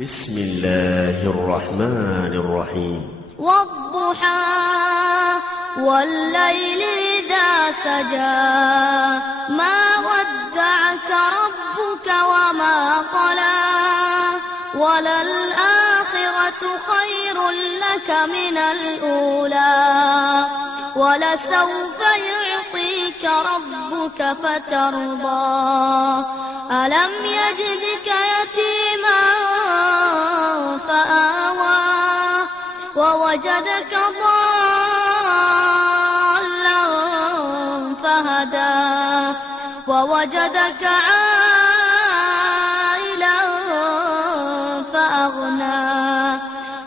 بسم الله الرحمن الرحيم والضحى والليل إذا سجى ما ودعك ربك وما قلى وللآخرة خير لك من الأولى ولسوف يعطيك ربك فترضى ألم يجدك يتيما فآوى ووجدك ضالا فهدى ووجدك عائلا فأغنى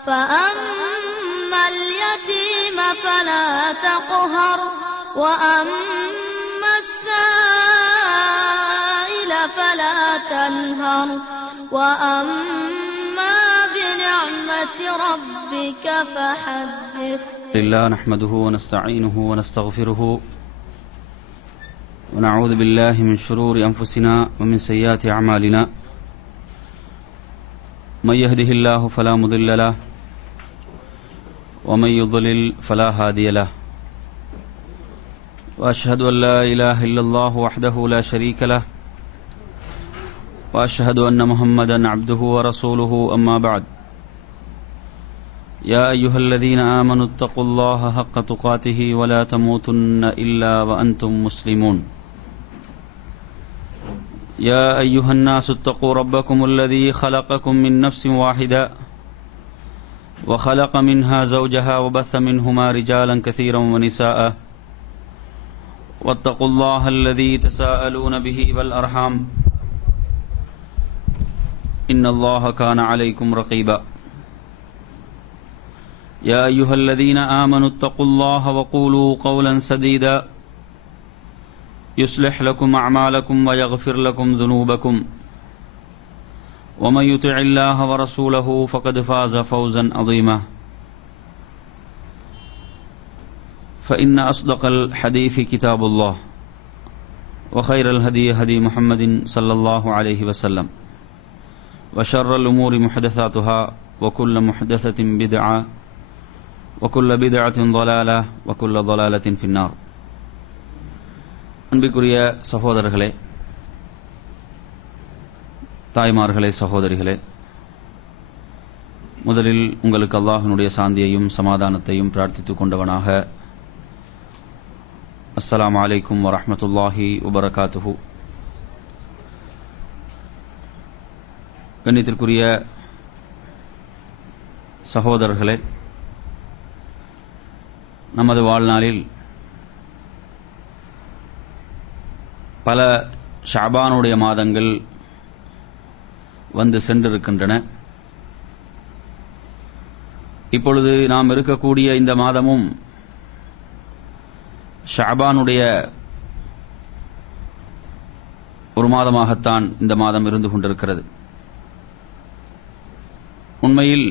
فأما اليتيم فلا تقهر وأما السائل فلا تنهر وأما بنعمة ربك فحدث. لله نحمده ونستعينه ونستغفره ونعوذ بالله من شرور أنفسنا ومن سيئات أعمالنا من يهده الله فلا مضل له ومن يضلل فلا هادي له وأشهد أن لا إله إلا الله وحده لا شريك له وأشهد أن محمدا عبده ورسوله أما بعد يا أيها الذين آمنوا اتقوا الله حق تقاته ولا تموتن إلا وأنتم مسلمون يا أيها الناس اتقوا ربكم الذي خلقكم من نفس واحدة وخلق منها زوجها وبث منهما رجالا كثيرا ونساء واتقوا الله الذي تساءلون به والأرحام إن الله كان عليكم رقيبا يا أيها الذين آمنوا اتقوا الله وقولوا قولا سديدا يصلح لكم أعمالكم ويغفر لكم ذنوبكم ومن يطع الله ورسوله فقد فاز فوزا عظيما فإن أصدق الحديث كتاب الله وخير الهدي هدي محمد صلى الله عليه وسلم وشر الأمور محدثاتها وكل محدثة بدعة وكل بدعة ضلالة وكل ضلالة في النار. அன்பிற்குரிய சகோதரர்களே, தாய்மார்களே, சகோதரிகளே, முதலில் உங்களுக்கு அல்லாஹ்வினுடைய சாந்தியையும் சமாதானத்தையும் பிரார்த்தித்துக் கொண்டவனாக அஸ்ஸலாமு அலைக்கும் வரஹ்மத்துல்லாஹி வபரகாத்துஹு. கண்ணியத்திற்குரிய சகோதரர்களே, நமது வாழ்நாளில் பல ஷஅபானுடைய மாதங்கள் வந்து சென்றிருக்கின்றன. இப்பொழுது நாம் இருக்கக்கூடிய இந்த மாதமும் ஷஅபானுடைய ஒரு மாதமாகத்தான் இந்த மாதம் இருந்து கொண்டிருக்கிறது. உண்மையில்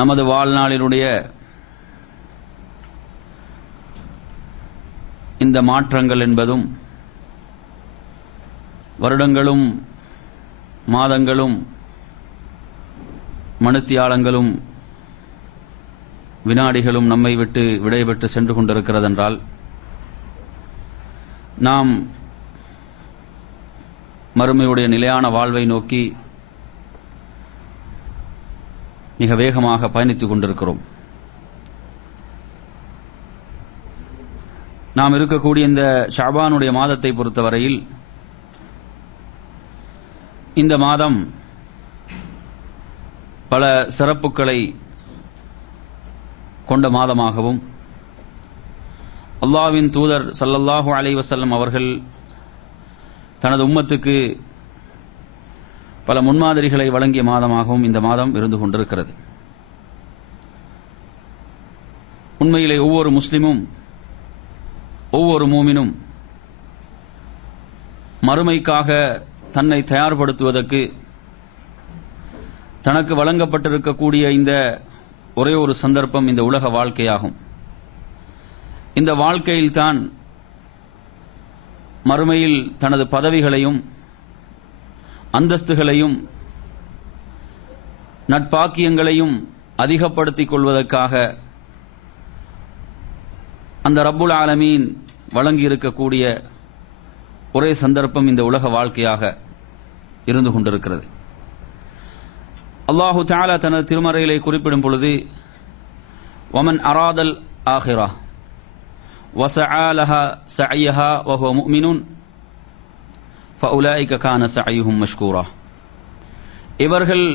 நமது வாழ்நாளினுடைய இந்த மாற்றங்கள் என்பதும் வருடங்களும் மாதங்களும் மணித்தியாலங்களும் வினாடிகளும் நம்மை விட்டு விடைபெற்று சென்று கொண்டிருக்கிறதென்றால் நாம் மறுமையுடைய நிலையான வாழ்வை நோக்கி மிக வேகமாக பயணித்துக் கொண்டிருக்கிறோம். நாம் இருக்கக்கூடிய இந்த ஷஅபானுடைய மாதத்தை பொறுத்தவரையில் இந்த மாதம் பல சிறப்புகளை கொண்ட மாதமாகவும் அல்லாஹ்வின் தூதர் ஸல்லல்லாஹு அலைஹி வஸல்லம் அவர்கள் தனது உம்மத்துக்கு பல முன்மாதிரிகளை வழங்கிய மாதமாகவும் இந்த மாதம் இருந்து கொண்டிருக்கிறது. உண்மையிலே ஒவ்வொரு முஸ்லிமும், ஒவ்வொரு மூமினும் மறுமைக்காக தன்னை தயார்படுத்துவதற்கு தனக்கு வழங்கப்பட்டிருக்கக்கூடிய இந்த ஒரே ஒரு சந்தர்ப்பம் இந்த உலக வாழ்க்கையாகும். இந்த வாழ்க்கையில்தான் மறுமையில் தனது பதவிகளையும் அந்தஸ்துகளையும் நட்பாக்கியங்களையும் அதிகப்படுத்திக் கொள்வதற்காக அந்த ரப்புல் ஆலமீன் வழங்கியிருக்கக்கூடிய ஒரே சந்தர்ப்பம் இந்த உலக வாழ்க்கையாக இருந்து கொண்டிருக்கிறது. அல்லாஹு தஆலா தனது திருமறையிலே குறிப்பிடும் பொழுது வமன் அராதல் ஆஹிரா வஸஆ லஹா ஸஅய்ஹா வஹுவ முஃமினுன் ஃபஉலாயிக கான ஸஅய்ஹும் மஷ்கூரா. இவர்கள்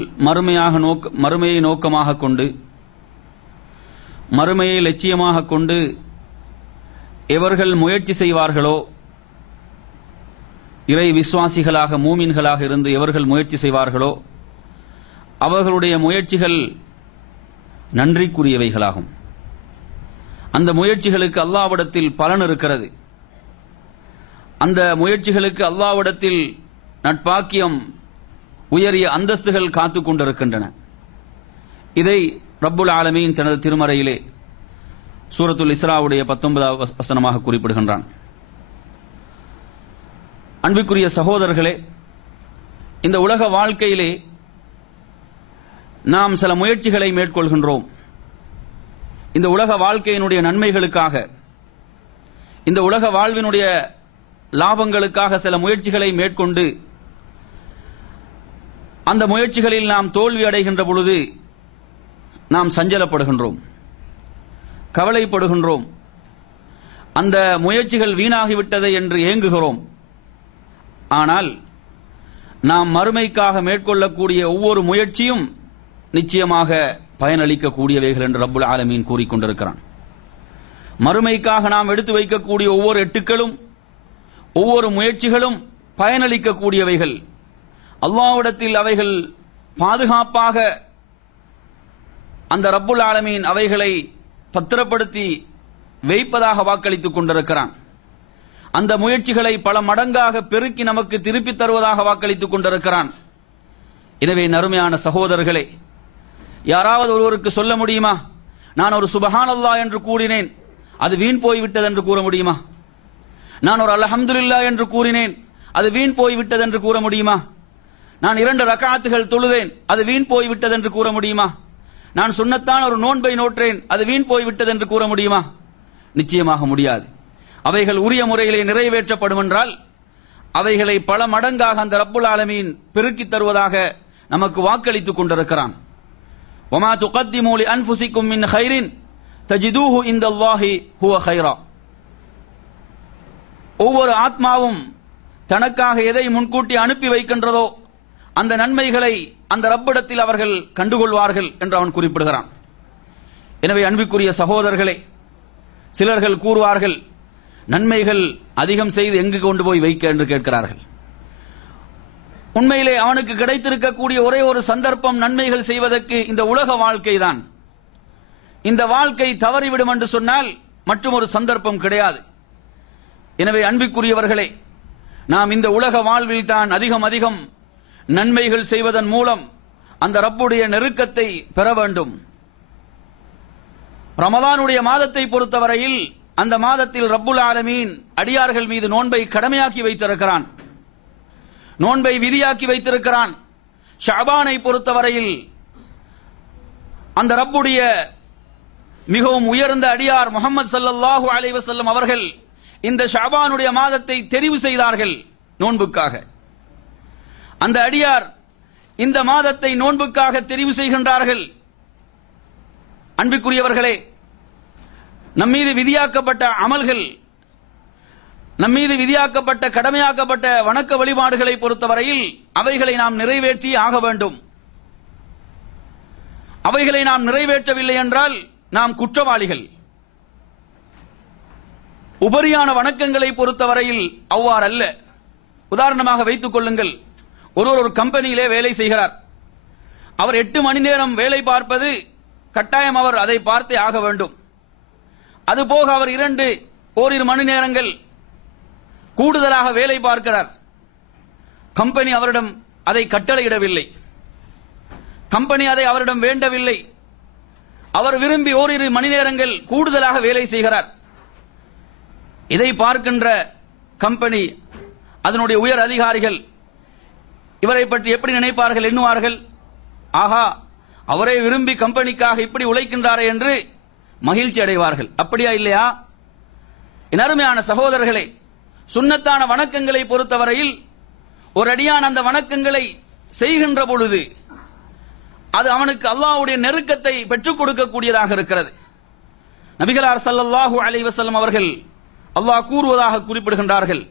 மறுமையை நோக்கமாக கொண்டு மறுமையை லட்சியமாக கொண்டு எவர்கள் முயற்சி செய்வார்களோ, இறை விசுவாசிகளாக மூமின்களாக இருந்து எவர்கள் முயற்சி செய்வார்களோ அவர்களுடைய முயற்சிகள் நன்றிக்குரியவைகளாகும். அந்த முயற்சிகளுக்கு அல்லாஹ்விடத்தில் பலன் இருக்கிறது. அந்த முயற்சிகளுக்கு அல்லாஹ்விடத்தில் நட்பாக்கியம், உயரிய அந்தஸ்துகள் காத்துக் கொண்டிருக்கின்றன. இதை ரப்புல் ஆலமீன் தனது திருமறையிலே சூரத்துல் இஸ்ராவுடைய 19வது வசனமாக குறிப்பிடுகின்றான். அன்பிற்குரிய சகோதரர்களே, இந்த உலக வாழ்க்கையிலே நாம் சில முயற்சிகளை மேற்கொள்கின்றோம். இந்த உலக வாழ்க்கையினுடைய நன்மைகளுக்காக, இந்த உலக வாழ்வினுடைய லாபங்களுக்காக சில முயற்சிகளை மேற்கொண்டு அந்த முயற்சிகளில் நாம் தோல்வி அடைகின்ற பொழுது நாம் சஞ்சலப்படுகின்றோம், கவலைப்படுகின்றோம், அந்த முயற்சிகள் வீணாகிவிட்டதை என்று ஏங்குகிறோம். ஆனால் நாம் மறுமைக்காக மேற்கொள்ளக்கூடிய ஒவ்வொரு முயற்சியும் நிச்சயமாக பயனளிக்கக்கூடியவைகள் என்று ரப்புல் ஆலமீன் கூறிக்கொண்டிருக்கிறான். மறுமைக்காக நாம் எடுத்து வைக்கக்கூடிய ஒவ்வொரு எட்டுக்களும் ஒவ்வொரு முயற்சிகளும் பயனளிக்கக்கூடியவைகள். அல்லாஹ்விடத்தில் அவைகள் பாதுகாப்பாக அந்த ரப்புல் ஆலமீன் அவைகளை பத்திரப்படுத்தி வைப்பதாக வாக்களித்துக் கொண்டிருக்கிறான். அந்த முயற்சிகளை பல மடங்காக பெருக்கி நமக்கு திருப்பித் தருவதாக வாக்களித்துக் கொண்டிருக்கிறான். எனவே நறுமையான சகோதரர்களே, யாராவது ஒருவருக்கு சொல்ல முடியுமா, நான் ஒரு சுபஹானல்லாஹ் என்று கூறினேன், அது வீண் போய்விட்டது என்று கூற முடியுமா? நான் ஒரு அல்ஹம்துலில்லாஹ் என்று கூறினேன், அது வீண் போய்விட்டது என்று கூற முடியுமா? நான் 2 ரக்அத்துகள் தொழுதேன், அது வீண் போய்விட்டது என்று கூற முடியுமா? நான் சுன்னத்தான் ஒரு நோன்பை நோற்றேன், அது வீண் போய்விட்டது என்று கூற முடியுமா? நிச்சயமாக முடியாது. அவைகள் உரிய முறையிலே நிறைவேற்றப்படும் என்றால் அவைகளை பல மடங்காக அந்த ரப்புல் ஆலமீன் பெருக்கித் தருவதாக நமக்கு வாக்களித்துக் கொண்டிருக்கிறான். வமா துகத்திமு லி அன்ஃபுசிக்கும் மின் கைரின் தஜிதூஹு இன்தல்லாஹி ஹுவ கைரா. ஒவ்வொரு ஆத்மாவும் தனக்காக எதை முன்கூட்டி அனுப்பி வைக்கின்றதோ அந்த நன்மைகளை அந்த ரப்பிடத்தில் அவர்கள் கண்டுகொள்வார்கள் என்று அவன் குறிப்பிடுகிறான். எனவே அன்பிற்குரிய சகோதரர்களே, சிலர்கள் கூறுவார்கள், நன்மைகள் அதிகம் செய்து எங்கு கொண்டு போய் வைக்க என்று கேட்கிறார்கள். உண்மையிலே அவனுக்கு கிடைத்திருக்கக்கூடிய ஒரே ஒரு சந்தர்ப்பம் நன்மைகள் செய்வதற்கு இந்த உலக வாழ்க்கை தான். இந்த வாழ்க்கை தவறிவிடும் என்று சொன்னால் மற்றும் ஒரு சந்தர்ப்பம் கிடையாது. எனவே அன்பிற்குரியவர்களே, நாம் இந்த உலக வாழ்வில் தான் அதிகம் நன்மைகள் செய்வதன் மூலம் அந்த ரப்புடைய நெருக்கத்தை பெற வேண்டும். ரமலானுடைய மாதத்தை பொறுத்தவரையில் அந்த மாதத்தில் ரப்புல் ஆலமீன் அடியார்கள் மீது நோன்பை கடமையாக்கி வைத்திருக்கிறான், நோன்பை விதியாக்கி வைத்திருக்கிறான். ஷஅபானை பொறுத்தவரையில் அந்த ரப்புடைய மிகவும் உயர்ந்த அடியார் முஹம்மது ஸல்லல்லாஹு அலைஹி வஸல்லம் அவர்கள் இந்த ஷஅபானுடைய மாதத்தை தெரிவு செய்தார்கள் நோன்புக்காக. அந்த அடியார் இந்த மாதத்தை நோன்புக்காக தெரிவு செய்கின்றார்கள். அன்பிற்குரியவர்களே, நம்மீது விதியாக்கப்பட்ட அமல்கள், நம்மீது விதியாக்கப்பட்ட கடமையாக்கப்பட்ட வணக்க வழிபாடுகளை பொறுத்தவரையில் அவைகளை நாம் நிறைவேற்றி ஆக வேண்டும். அவைகளை நாம் நிறைவேற்றவில்லை என்றால் நாம் குற்றவாளிகள். உபரியான வணக்கங்களை பொறுத்தவரையில் அவ்வாறல்ல. உதாரணமாக வைத்துக் கொள்ளுங்கள், ஒருவர் ஒரு கம்பெனியிலே வேலை செய்கிறார். அவர் 8 மணி நேரம் வேலை பார்ப்பது கட்டாயம், அவர் அதை பார்த்தே ஆக வேண்டும். அதுபோக அவர் 2 மணி நேரங்கள் கூடுதலாக வேலை பார்க்கிறார். கம்பெனி அவரிடம் அதை கட்டளையிடவில்லை, கம்பெனி அதை அவரிடம் வேண்டவில்லை. அவர் விரும்பி 1 மணி நேரங்கள் கூடுதலாக வேலை செய்கிறார். இதை பார்க்கின்ற கம்பெனி, அதனுடைய உயர் அதிகாரிகள் இவரை பற்றி எப்படி நினைப்பார்கள், எண்ணுவார்கள், ஆஹா, அவரை விரும்பி கம்பெனிக்காக இப்படி உழைக்கின்றாரே என்று மகிழ்ச்சி அடைவார்கள். அப்படியா இல்லையா? என் அருமையான சகோதரர்களே, சுன்னத்தான வணக்கங்களை பொறுத்தவரையில் ஒரு அடியான் அந்த வணக்கங்களை செய்கின்ற பொழுது அது அவனுக்கு அல்லாஹ்வுடைய நெருக்கத்தை பெற்றுக் கொடுக்கக்கூடியதாக இருக்கிறது. நபிகளார் ஸல்லல்லாஹு அலைஹி வஸல்லம் அவர்கள் அல்லாஹ் கூறுவதாக குறிப்பிடுகின்றார்கள்,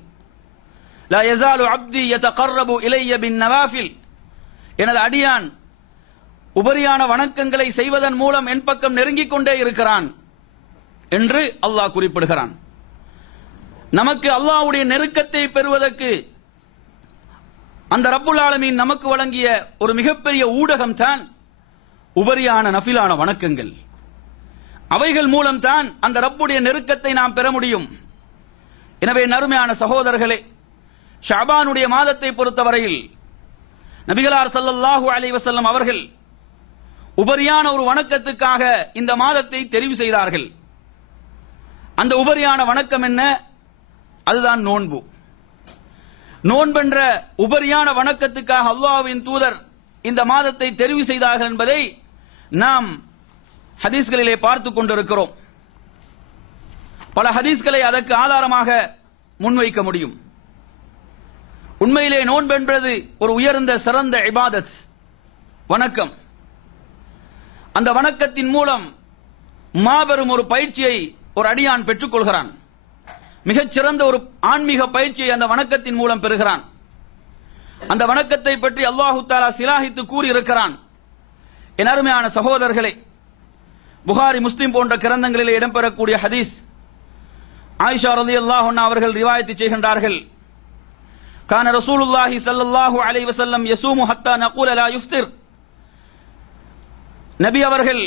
லா யஸாலு அப்தி யதகர்ரபு இலைய பின் நவாஃபில், எனது அடியான் உபரியான வணக்கங்களை செய்வதன் மூலம் என் பக்கம் நெருங்கிக் கொண்டே இருக்கிறான் என்று அல்லாஹ் குறிப்பிடுகிறான். நமக்கு அல்லாஹ்வுடைய நெருக்கத்தை பெறுவதற்கு அந்த ரப்புல் ஆலமீன் நமக்கு வழங்கிய ஒரு மிகப்பெரிய ஊடகம் தான் உபரியான நஃபிலான வணக்கங்கள். அவைகள் மூலம் தான் அந்த ரப்புடைய நெருக்கத்தை நாம் பெற முடியும். எனவே நறுமையான சகோதரர்களே, ஷஅபானுடைய மாதத்தை பொறுத்தவரையில் நபிகளார் ஸல்லல்லாஹு அலைஹி வஸல்லம் அவர்கள் உபரியான ஒரு வணக்கத்துக்காக இந்த மாதத்தை தெரிவு செய்தார்கள். அந்த உபரியான வணக்கம் என்ன? அதுதான் நோன்பு. நோன்பென்ற உபரியான வணக்கத்துக்காக அல்லாஹ்வின் தூதர் இந்த மாதத்தை தெரிவு செய்தார்கள் என்பதை நாம் ஹதீஸ்களிலே பார்த்துக் கொண்டிருக்கிறோம். பல ஹதீஸ்களை அதற்கு ஆதாரமாக முன்வைக்க முடியும். உண்மையிலே நோன்பென்பது ஒரு உயர்ந்த சிறந்த இபாதத், வணக்கம். அந்த வணக்கத்தின் மூலம் மாபெரும் ஒரு பயிற்சியை ஒரு அடியான் பெற்றுக் கொள்கிறான். மிகச்சிறந்த ஒரு ஆன்மீக பயிற்சியை அந்த வணக்கத்தின் மூலம் பெறுகிறான். அந்த வணக்கத்தை பற்றி அல்லாஹு தஆலா சிலாஹித்து கூறி இருக்கிறான். என் அருமையான சகோதரர்களே, புகாரி, முஸ்லிம் போன்ற கிரந்தங்களிலே இடம்பெறக்கூடிய ஹதீஸ், ஆயிஷா ரலியல்லாஹு அன்ஹா அவர்கள் ரிவாயத் செய்கின்றார்கள், கான ரசூலுல்லாஹி ஸல்லல்லாஹு அலைஹி வஸல்லம் யஸூமு ஹத்தா நகூல லா யுஃப்திர், நபி அவர்கள்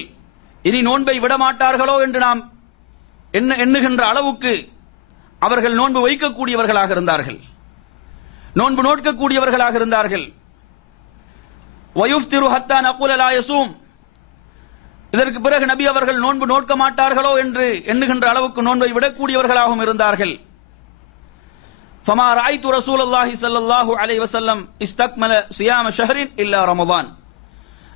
இனி நோன்பை விடமாட்டார்களோ என்று நாம் எண்ணுகின்ற அளவுக்கு அவர்கள் நோன்பு வைக்கக்கூடியவர்களாக இருந்தார்கள், நோன்பு நோட்கக்கூடியவர்களாக இருந்தார்கள். வயுஃப்திரு ஹத்தா நகூல லா யஸூம், இதற்கு பிறகு நபி அவர்கள் நோன்பு நோட்க மாட்டார்களோ என்று எண்ணுகின்ற அளவுக்கு நோன்பை விடக்கூடியவர்களாகவும் இருந்தார்கள். ஃபமா ரஅய்து ரசூலுல்லாஹி ஸல்லல்லாஹு அலைஹி வஸல்லம் இஸ்தக்மல சியாம ஷஹரின் இல்லா ரமதான்,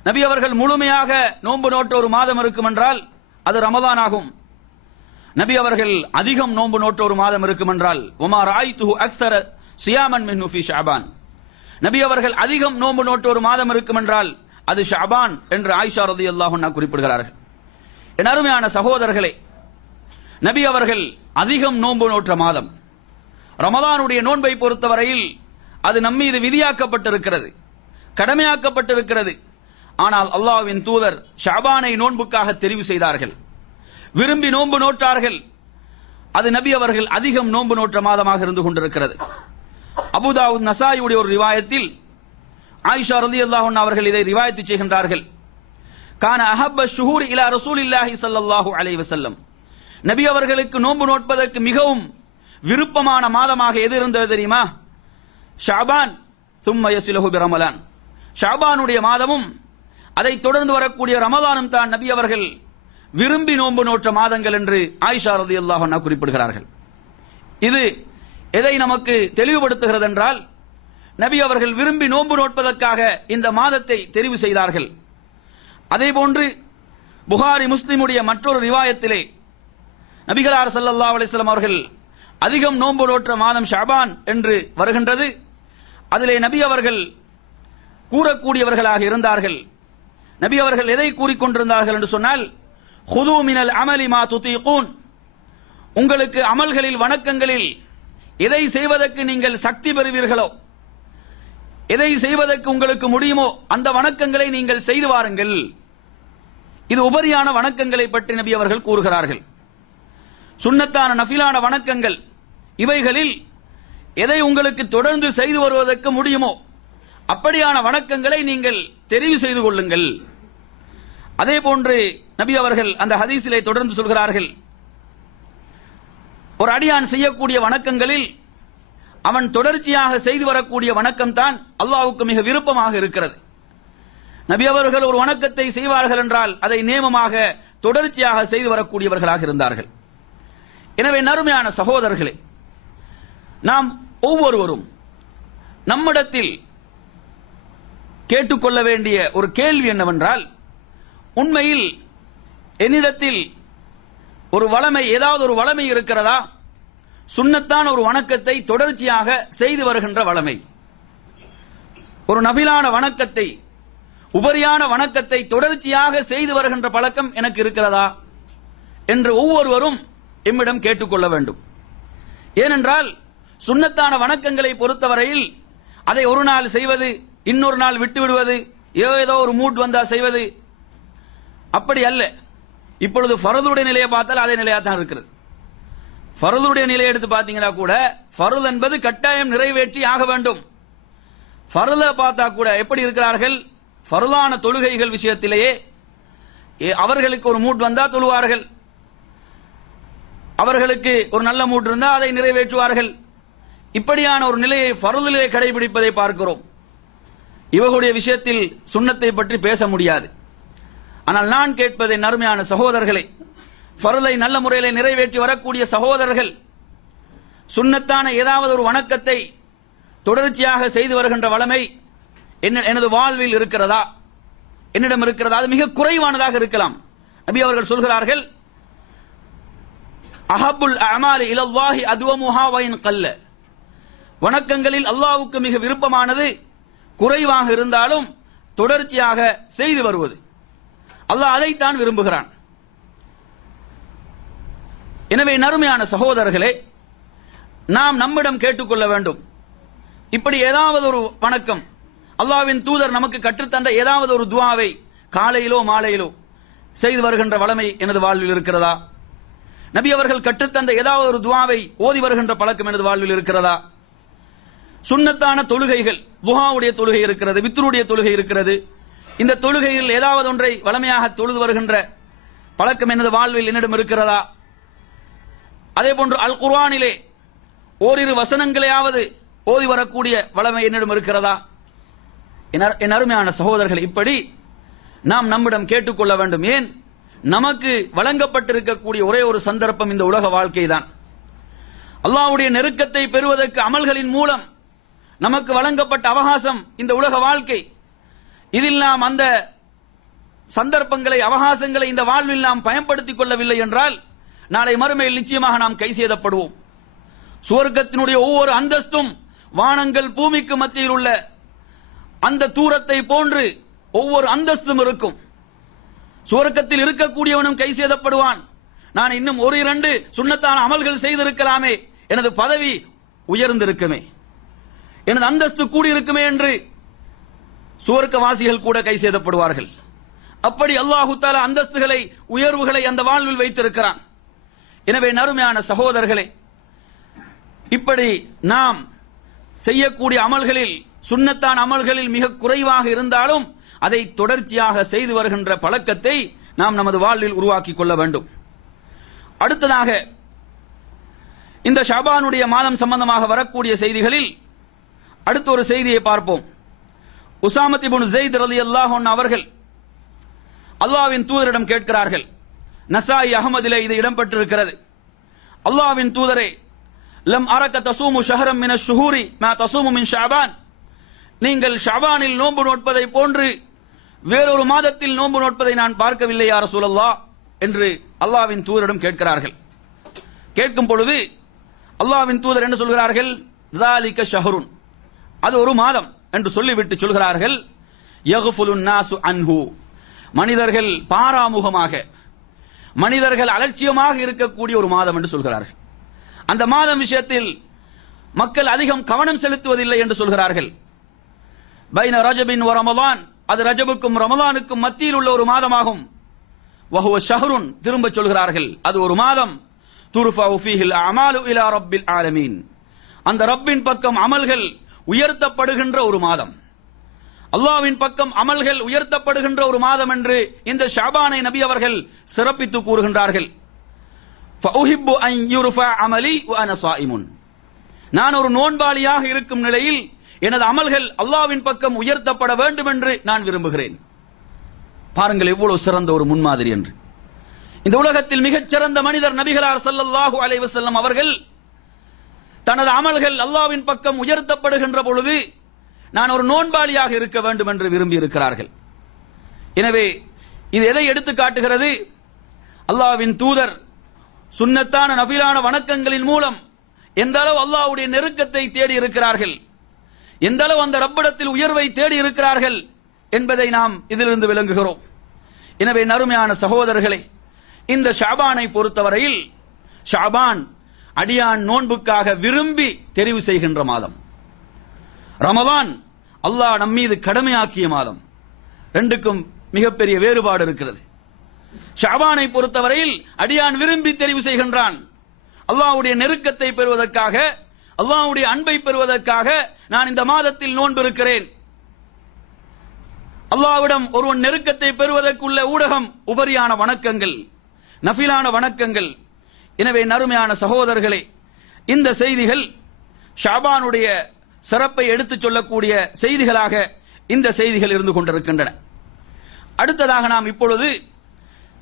நபி அவர்கள் முழுமையாக நோன்பு நோட்ட ஒரு மாதம் இருக்கும் என்றால் அது ரமதான் ஆகும். நபி அவர்கள் அதிகம் நோன்பு நோட்ட ஒரு மாதம் இருக்கும் என்றால் வமா ரஅய்துஹு அக்ஸர சியாமன் மின்ஹு ஃபீ ஷஅபான், நபி அவர்கள் அதிகம் நோன்பு நோட்ட ஒரு மாதம் இருக்கும் என்றால் அது ஷஅபான் என்று ஆயிஷா ரலியல்லாஹு அன்ஹா குறிப்பிடுகிறார்கள். என் அருமையான சகோதரர்களே, நபி அவர்கள் அதிகம் நோன்பு நோற்ற மாதம் ரமதானுடைய நோன்பை பொறுத்தவரையில் அது நம்மீது விதியாக்கப்பட்டிருக்கிறது, கடமையாக்கப்பட்டிருக்கிறது. ஆனால் அல்லாஹ்வின் தூதர் ஷஅபானை நோன்புக்காக தெரிவு செய்தார்கள், விரும்பி நோன்பு நோற்றார்கள். அது நபி அவர்கள் அதிகம் நோன்பு நோற்ற மாதமாக இருந்து கொண்டிருக்கிறது. அபூதாவூத், நசாயியுடைய ஒரு ரிவாயத்தில் ஆயிஷா ரலியல்லாஹு அன்ஹா அவர்கள் இதை ரிவாயத் செய்கின்றார்கள், கான அஹப்ப ஷுஹூர் இலா ரசூலில்லாஹி ஸல்லல்லாஹு அலைஹி வஸல்லம், நபி அவர்களுக்கு நோன்பு நோட்பதற்கு மிகவும் விருப்பமான மாதமாக எது இருந்தது தெரியுமா? ஷஅபான் தும்ம யஸ்லுஹு பிரமலான், ஷஅபானுடைய மாதமும் அதை தொடர்ந்து வரக்கூடிய ரமலானும் தான் நபி அவர்கள் விரும்பி நோன்பு நோற்ற மாதங்கள் என்று ஆயிஷா ரலியல்லாஹு அன்ஹா குறிப்பிடுகிறார்கள். இது எதை நமக்கு தெளிவுபடுத்துகிறது என்றால், நபி அவர்கள் விரும்பி நோன்பு நோட்பதற்காக இந்த மாதத்தை தெரிவு செய்தார்கள். அதேபோன்று புகாரி, முஸ்லிமுடைய மற்றொரு ரிவாயத்திலே நபிகளார் ஸல்லல்லாஹு அலைஹி வஸல்லம் அவர்கள் அதிகம் நோன்பு நோற்ற மாதம் ஷஅபான் என்று வருகின்றது. அதிலே நபி அவர்கள் கூறக்கூடியவர்களாக இருந்தார்கள். நபி அவர்கள் எதை கூறிக்கொண்டிருந்தார்கள் என்று சொன்னால், ஹுது மினல் அமலி மா துதீகூன், உங்களுக்கு அமல்களில், வணக்கங்களில் எதை செய்வதற்கு நீங்கள் சக்தி பெறுவீர்களோ, எதை செய்வதற்கு உங்களுக்கு முடியுமோ அந்த வணக்கங்களை நீங்கள் செய்து வாருங்கள். இது உபரியான வணக்கங்களை பற்றி நபி அவர்கள் கூறுகிறார்கள். சுன்னத்தான நஃபிலான வணக்கங்கள், இவைகளில் எதை உங்களுக்கு தொடர்ந்து செய்து வருவதற்கு முடியுமோ அப்படியான வணக்கங்களை நீங்கள் தெரிவு செய்து கொள்ளுங்கள். அதே போன்று நபி அவர்கள் அந்த ஹதீஸிலே தொடர்ந்து சொல்கிறார்கள், ஒரு அடியான் செய்யக்கூடிய வணக்கங்களில் அவன் தொடர்ச்சியாக செய்து வரக்கூடிய வணக்கம் தான் அல்லாஹ்வுக்கு மிக விருப்பமாக இருக்கிறது. நபி அவர்கள் ஒரு வணக்கத்தை செய்வார்கள் என்றால் அதை நியமமாக தொடர்ச்சியாக செய்து வரக்கூடியவர்களாக இருந்தார்கள். எனவே நறுமையான சகோதரர்களே, நாம் ஒவ்வொருவரும் நம்மிடத்தில் கேட்டுக்கொள்ள வேண்டிய ஒரு கேள்வி என்னவென்றால், உண்மையில் என்னிடத்தில் ஒரு வளமை, ஏதாவது ஒரு வளமை இருக்கிறதா? சுன்னத்தான ஒரு வணக்கத்தை தொடர்ச்சியாக செய்து வருகின்ற வளமை, ஒரு நபிலான வணக்கத்தை, உபரியான வணக்கத்தை தொடர்ச்சியாக செய்து வருகின்ற பழக்கம் எனக்கு இருக்கிறதா என்று ஒவ்வொருவரும் எம்மிடம் கேட்டுக்கொள்ள வேண்டும். ஏனென்றால் சுன்னத்தான வணக்கங்களை பொறுத்தவரையில் அதை ஒரு நாள் செய்வது, இன்னொரு நாள் விட்டு விடுவது, ஏதோ ஒரு மூட் வந்தா செய்வது, அப்படி அல்ல. இப்பொழுது ஃபர்துடைய நிலையை பார்த்தால் அதே நிலையா தான் இருக்கிறது. ஃபர்துடைய நிலையை எடுத்து பார்த்தீங்கன்னா கூட ஃபர்து என்பது கட்டாயம் நிறைவேற்றி ஆக வேண்டும். ஃபர்த பார்த்தா கூட எப்படி இருக்கிறார்கள்? ஃபர்தான தொழுகைகள் விஷயத்திலேயே அவர்களுக்கு ஒரு மூட் வந்தா தொழுவார்கள், அவர்களுக்கு ஒரு நல்ல மூட் இருந்தா அதை நிறைவேற்றுவார்கள். இப்படியான ஒரு நிலையை ஃபர்திலே கடைபிடிப்பதை பார்க்கிறோம். இவர்களுடைய விஷயத்தில் சுன்னத்தை பற்றி பேச முடியாது. ஆனால் நான் கேட்பதை நறுமையான சகோதரர்களை, ஃபர்தை நல்ல முறையிலே நிறைவேற்றி வரக்கூடிய சகோதரர்கள், சுன்னத்தான ஏதாவது ஒரு வணக்கத்தை தொடர்ச்சியாக செய்து வருகின்ற வளமை எனது வாழ்வில் இருக்கிறதா, என்னிடம் இருக்கிறதா? அது மிக குறைவானதாக இருக்கலாம். நபி அவர்கள் சொல்கிறார்கள், அஹப்புல் அமாலி இலல்லாஹி அதுவமுஹா வயின் கல்ல, வணக்கங்களில் அல்லாஹ்வுக்கு மிக விருப்பமானது குறைவாக இருந்தாலும் தொடர்ச்சியாக செய்து வருவது. அல்லாஹ் அதைத்தான் விரும்புகிறான். எனவே நறுமையான சகோதரர்களே, நாம் நம்மிடம் கேட்டுக்கொள்ள வேண்டும், இப்படி ஏதாவது ஒரு வணக்கம், அல்லாஹ்வின் தூதர் நமக்கு கற்றுத்தந்த ஏதாவது ஒரு துஆவை காலையிலோ மாலையிலோ செய்து வருகின்ற வளமை எனது வாழ்வில் இருக்கிறதா? நபி அவர்கள் கற்றுத்தந்த ஏதாவது ஒரு துஆவை ஓதி வருகின்ற பழக்கம் எனது வாழ்வில் இருக்கிறதா? சுன்னத்தான தொழுகைகள், துஹாவுடைய தொழுகை இருக்கிறது, வித்ருடைய தொழுகை இருக்கிறது. இந்த தொழுகையில் ஏதாவது ஒன்றை வளமையாக தொழுது வருகின்ற பழக்கம் எனது வாழ்வில் என்னிடம் இருக்கிறதா? அதே போன்று அல் குர்ஆனிலே ஓரிரு வசனங்களையாவது ஓதி வரக்கூடிய வளமை என்னிடம் இருக்கிறதா? என் அருமையான சகோதரர்கள், இப்படி நாம் நம்மிடம் கேட்டுக்கொள்ள வேண்டும். ஏன்? நமக்கு வழங்கப்பட்டிருக்கக்கூடிய ஒரே ஒரு சந்தர்ப்பம் இந்த உலக வாழ்க்கை தான். அல்லாஹ்வுடைய நெருக்கத்தை பெறுவதற்கு அமல்களின் மூலம் நமக்கு வழங்கப்பட்ட அவகாசம் இந்த உலக வாழ்க்கை. இதில் நாம் அந்த சந்தர்ப்பங்களை, அவகாசங்களை இந்த வாழ்வில் நாம் பயன்படுத்திக் கொள்ளவில்லை என்றால் நாளை மறுமையில் நிச்சயமாக நாம் கை செய்தப்படுவோம். சுவர்க்கத்தினுடைய ஒவ்வொரு அந்தஸ்தும் வானங்கள் பூமிக்கு மத்தியில் உள்ள அந்த தூரத்தை போன்று ஒவ்வொரு அந்தஸ்தும் இருக்கும். சுவர்க்கத்தில் இருக்கக்கூடியவனும் கை செய்தப்படுவான். நான் இன்னும் ஒரு இரண்டு சுன்னத்தான அமல்கள் செய்திருக்கலாமே, எனது பதவி உயர்ந்திருக்குமே, எனது அந்தஸ்து கூடியிருக்குமே என்று சுவர்க்கவாசிகள் கூட கை செய்தப்படுவார்கள். அப்படி அல்லாஹு தஆலா அந்தஸ்துகளை, உயர்வுகளை அந்த வாழ்வில் வைத்திருக்கிறான். எனவே நறுமையான சகோதரர்களே, இப்படி நாம் செய்யக்கூடிய அமல்களில், சுன்னத்தான அமல்களில் மிக குறைவாக இருந்தாலும் அதை தொடர்ச்சியாக செய்து வருகின்ற பழக்கத்தை நாம் நமது வாழ்வில் உருவாக்கிக் கொள்ள வேண்டும். அடுத்ததாக இந்த ஷாபானுடைய மாதம் சம்பந்தமாக வரக்கூடிய செய்திகளில் அடுத்த ஒரு செய்தியை பார்ப்போம். உசாமத் இப்னு ஸைத் ரலியல்லாஹு அன்ஹு அவர்கள் அல்லாஹ்வின் தூதரிடம் கேட்கிறார்கள். நசாயி அஹ்மதிலே இது இடம்பெற்றிருக்கிறது. அல்லாஹ்வின் தூதரே, லம் அரக தசூமு ஷஹரம் மின ஷுஹூரி மா தசூமு மின் ஷஅபான், நீங்கள் ஷஅபானில் நோன்பு நோட்பதை போன்று வேறொரு மாதத்தில் நோன்பு நோட்பதை நான் பார்க்கவில்லை யா ரசூலல்லாஹ் என்று அல்லாஹ்வின் தூதரிடம் கேட்கிறார்கள். கேட்கும் பொழுது அல்லாஹ்வின் தூதர் என்ன சொல்கிறார்கள்? ذَلِكَ ஷஹருன், அது ஒரு மாதம் என்று சொல்லிவிட்டு சொல்கிறார்கள், யக்ஃபுலுன் நாசு அன்ஹு, மனிதர்கள் பாராமுகமாக, மனிதர்கள் அலட்சியமாக இருக்கக்கூடிய ஒரு மாதம் என்று சொல்கிறார்கள். அந்த மாதம் விஷயத்தில் மக்கள் அதிகம் கவனம் செலுத்துவதில்லை என்று சொல்கிறார்கள். பைன ரஜபின் வ ரமலான், அது ரஜபுக்கும் ரமலானுக்கும் மத்தியில் உள்ள ஒரு மாதமாகும். வஹுவ ஷஹ்ருன், திரும்ப சொல்கிறார்கள், அது ஒரு மாதம். துர்ஃபஉ ஃபீஹில் அமாலு இலா ரப்பில் ஆலமீன், அந்த ரப்பின் பக்கம் அமல்கள் உயர்த்தப்படுகின்ற ஒரு மாதம், அல்லாஹ்வின் பக்கம் அமல்கள் உயர்த்தப்படுகின்ற ஒரு மாதம் என்று இந்த ஷஅபானை நபி அவர்கள் சிறப்பித்து கூறுகின்றார்கள். ஃபஉஹிப்பு அன் யுர்ஃபஅ அமலி வ அன ஸாயிமுன், நான் ஒரு நோன்பாளியாக இருக்கும் நிலையில் எனது அமல்கள் அல்லாஹ்வின் பக்கம் உயர்த்தப்பட வேண்டும் என்று நான் விரும்புகிறேன். பாருங்கள் எவ்வளவு சிறந்த ஒரு முன்மாதிரி என்று. இந்த உலகத்தில் மிகச் சிறந்த மனிதர் நபிகளார் ஸல்லல்லாஹு அலைஹி வஸல்லம் அவர்கள் தனது அமல்கள் அல்லாஹ்வின் பக்கம் உயர்த்தப்படுகின்ற பொழுது நான் ஒரு நோன்பாளியாக இருக்க வேண்டும் என்று விரும்பி இருக்கிறார்கள். எனவே இது எதை எடுத்து காட்டுகிறது? அல்லாஹ்வின் தூதர் சுன்னத்தான நஃபிலான வணக்கங்களின் மூலம் எந்த அளவு அல்லாஹ்வுடைய நெருக்கத்தை தேடி இருக்கிறார்கள், எந்த அளவு அந்த ரப்பிடத்தில் உயர்வை தேடி இருக்கிறார்கள் என்பதை நாம் இதிலிருந்து விளங்குகிறோம். எனவே நறுமையான சகோதரர்களே, இந்த ஷாபானை பொறுத்தவரையில் ஷாபான் அடியான் நோன்புக்காக விரும்பி தெரிவு செய்கின்ற மாதம். ரமலான் அல்லாஹ் நம்மீது கடமையாக்கிய மாதம். ரெண்டுக்கும் மிகப்பெரிய வேறுபாடு இருக்கிறது. ஷாபானை பொறுத்தவரையில் அடியான் விரும்பி தெரிவு செய்கின்றான். அல்லாஹ்வுடைய நெருக்கத்தை பெறுவதற்காக, அல்லாஹ்வுடைய அன்பை பெறுவதற்காக நான் இந்த மாதத்தில் நோன்பு இருக்கிறேன். அல்லாஹ்விடம் ஒருவன் நெருக்கத்தை பெறுவதற்குள்ள ஊடகம் உபரியான வணக்கங்கள், நஃபிலான வணக்கங்கள். எனவே நறுமையான சகோதரர்களே, இந்த செய்திகள் ஷாபானுடைய சிறப்பை எடுத்துச் சொல்லக்கூடிய செய்திகளாக இந்த செய்திகள் இருந்து கொண்டிருக்கின்றன. அடுத்ததாக நாம் இப்பொழுது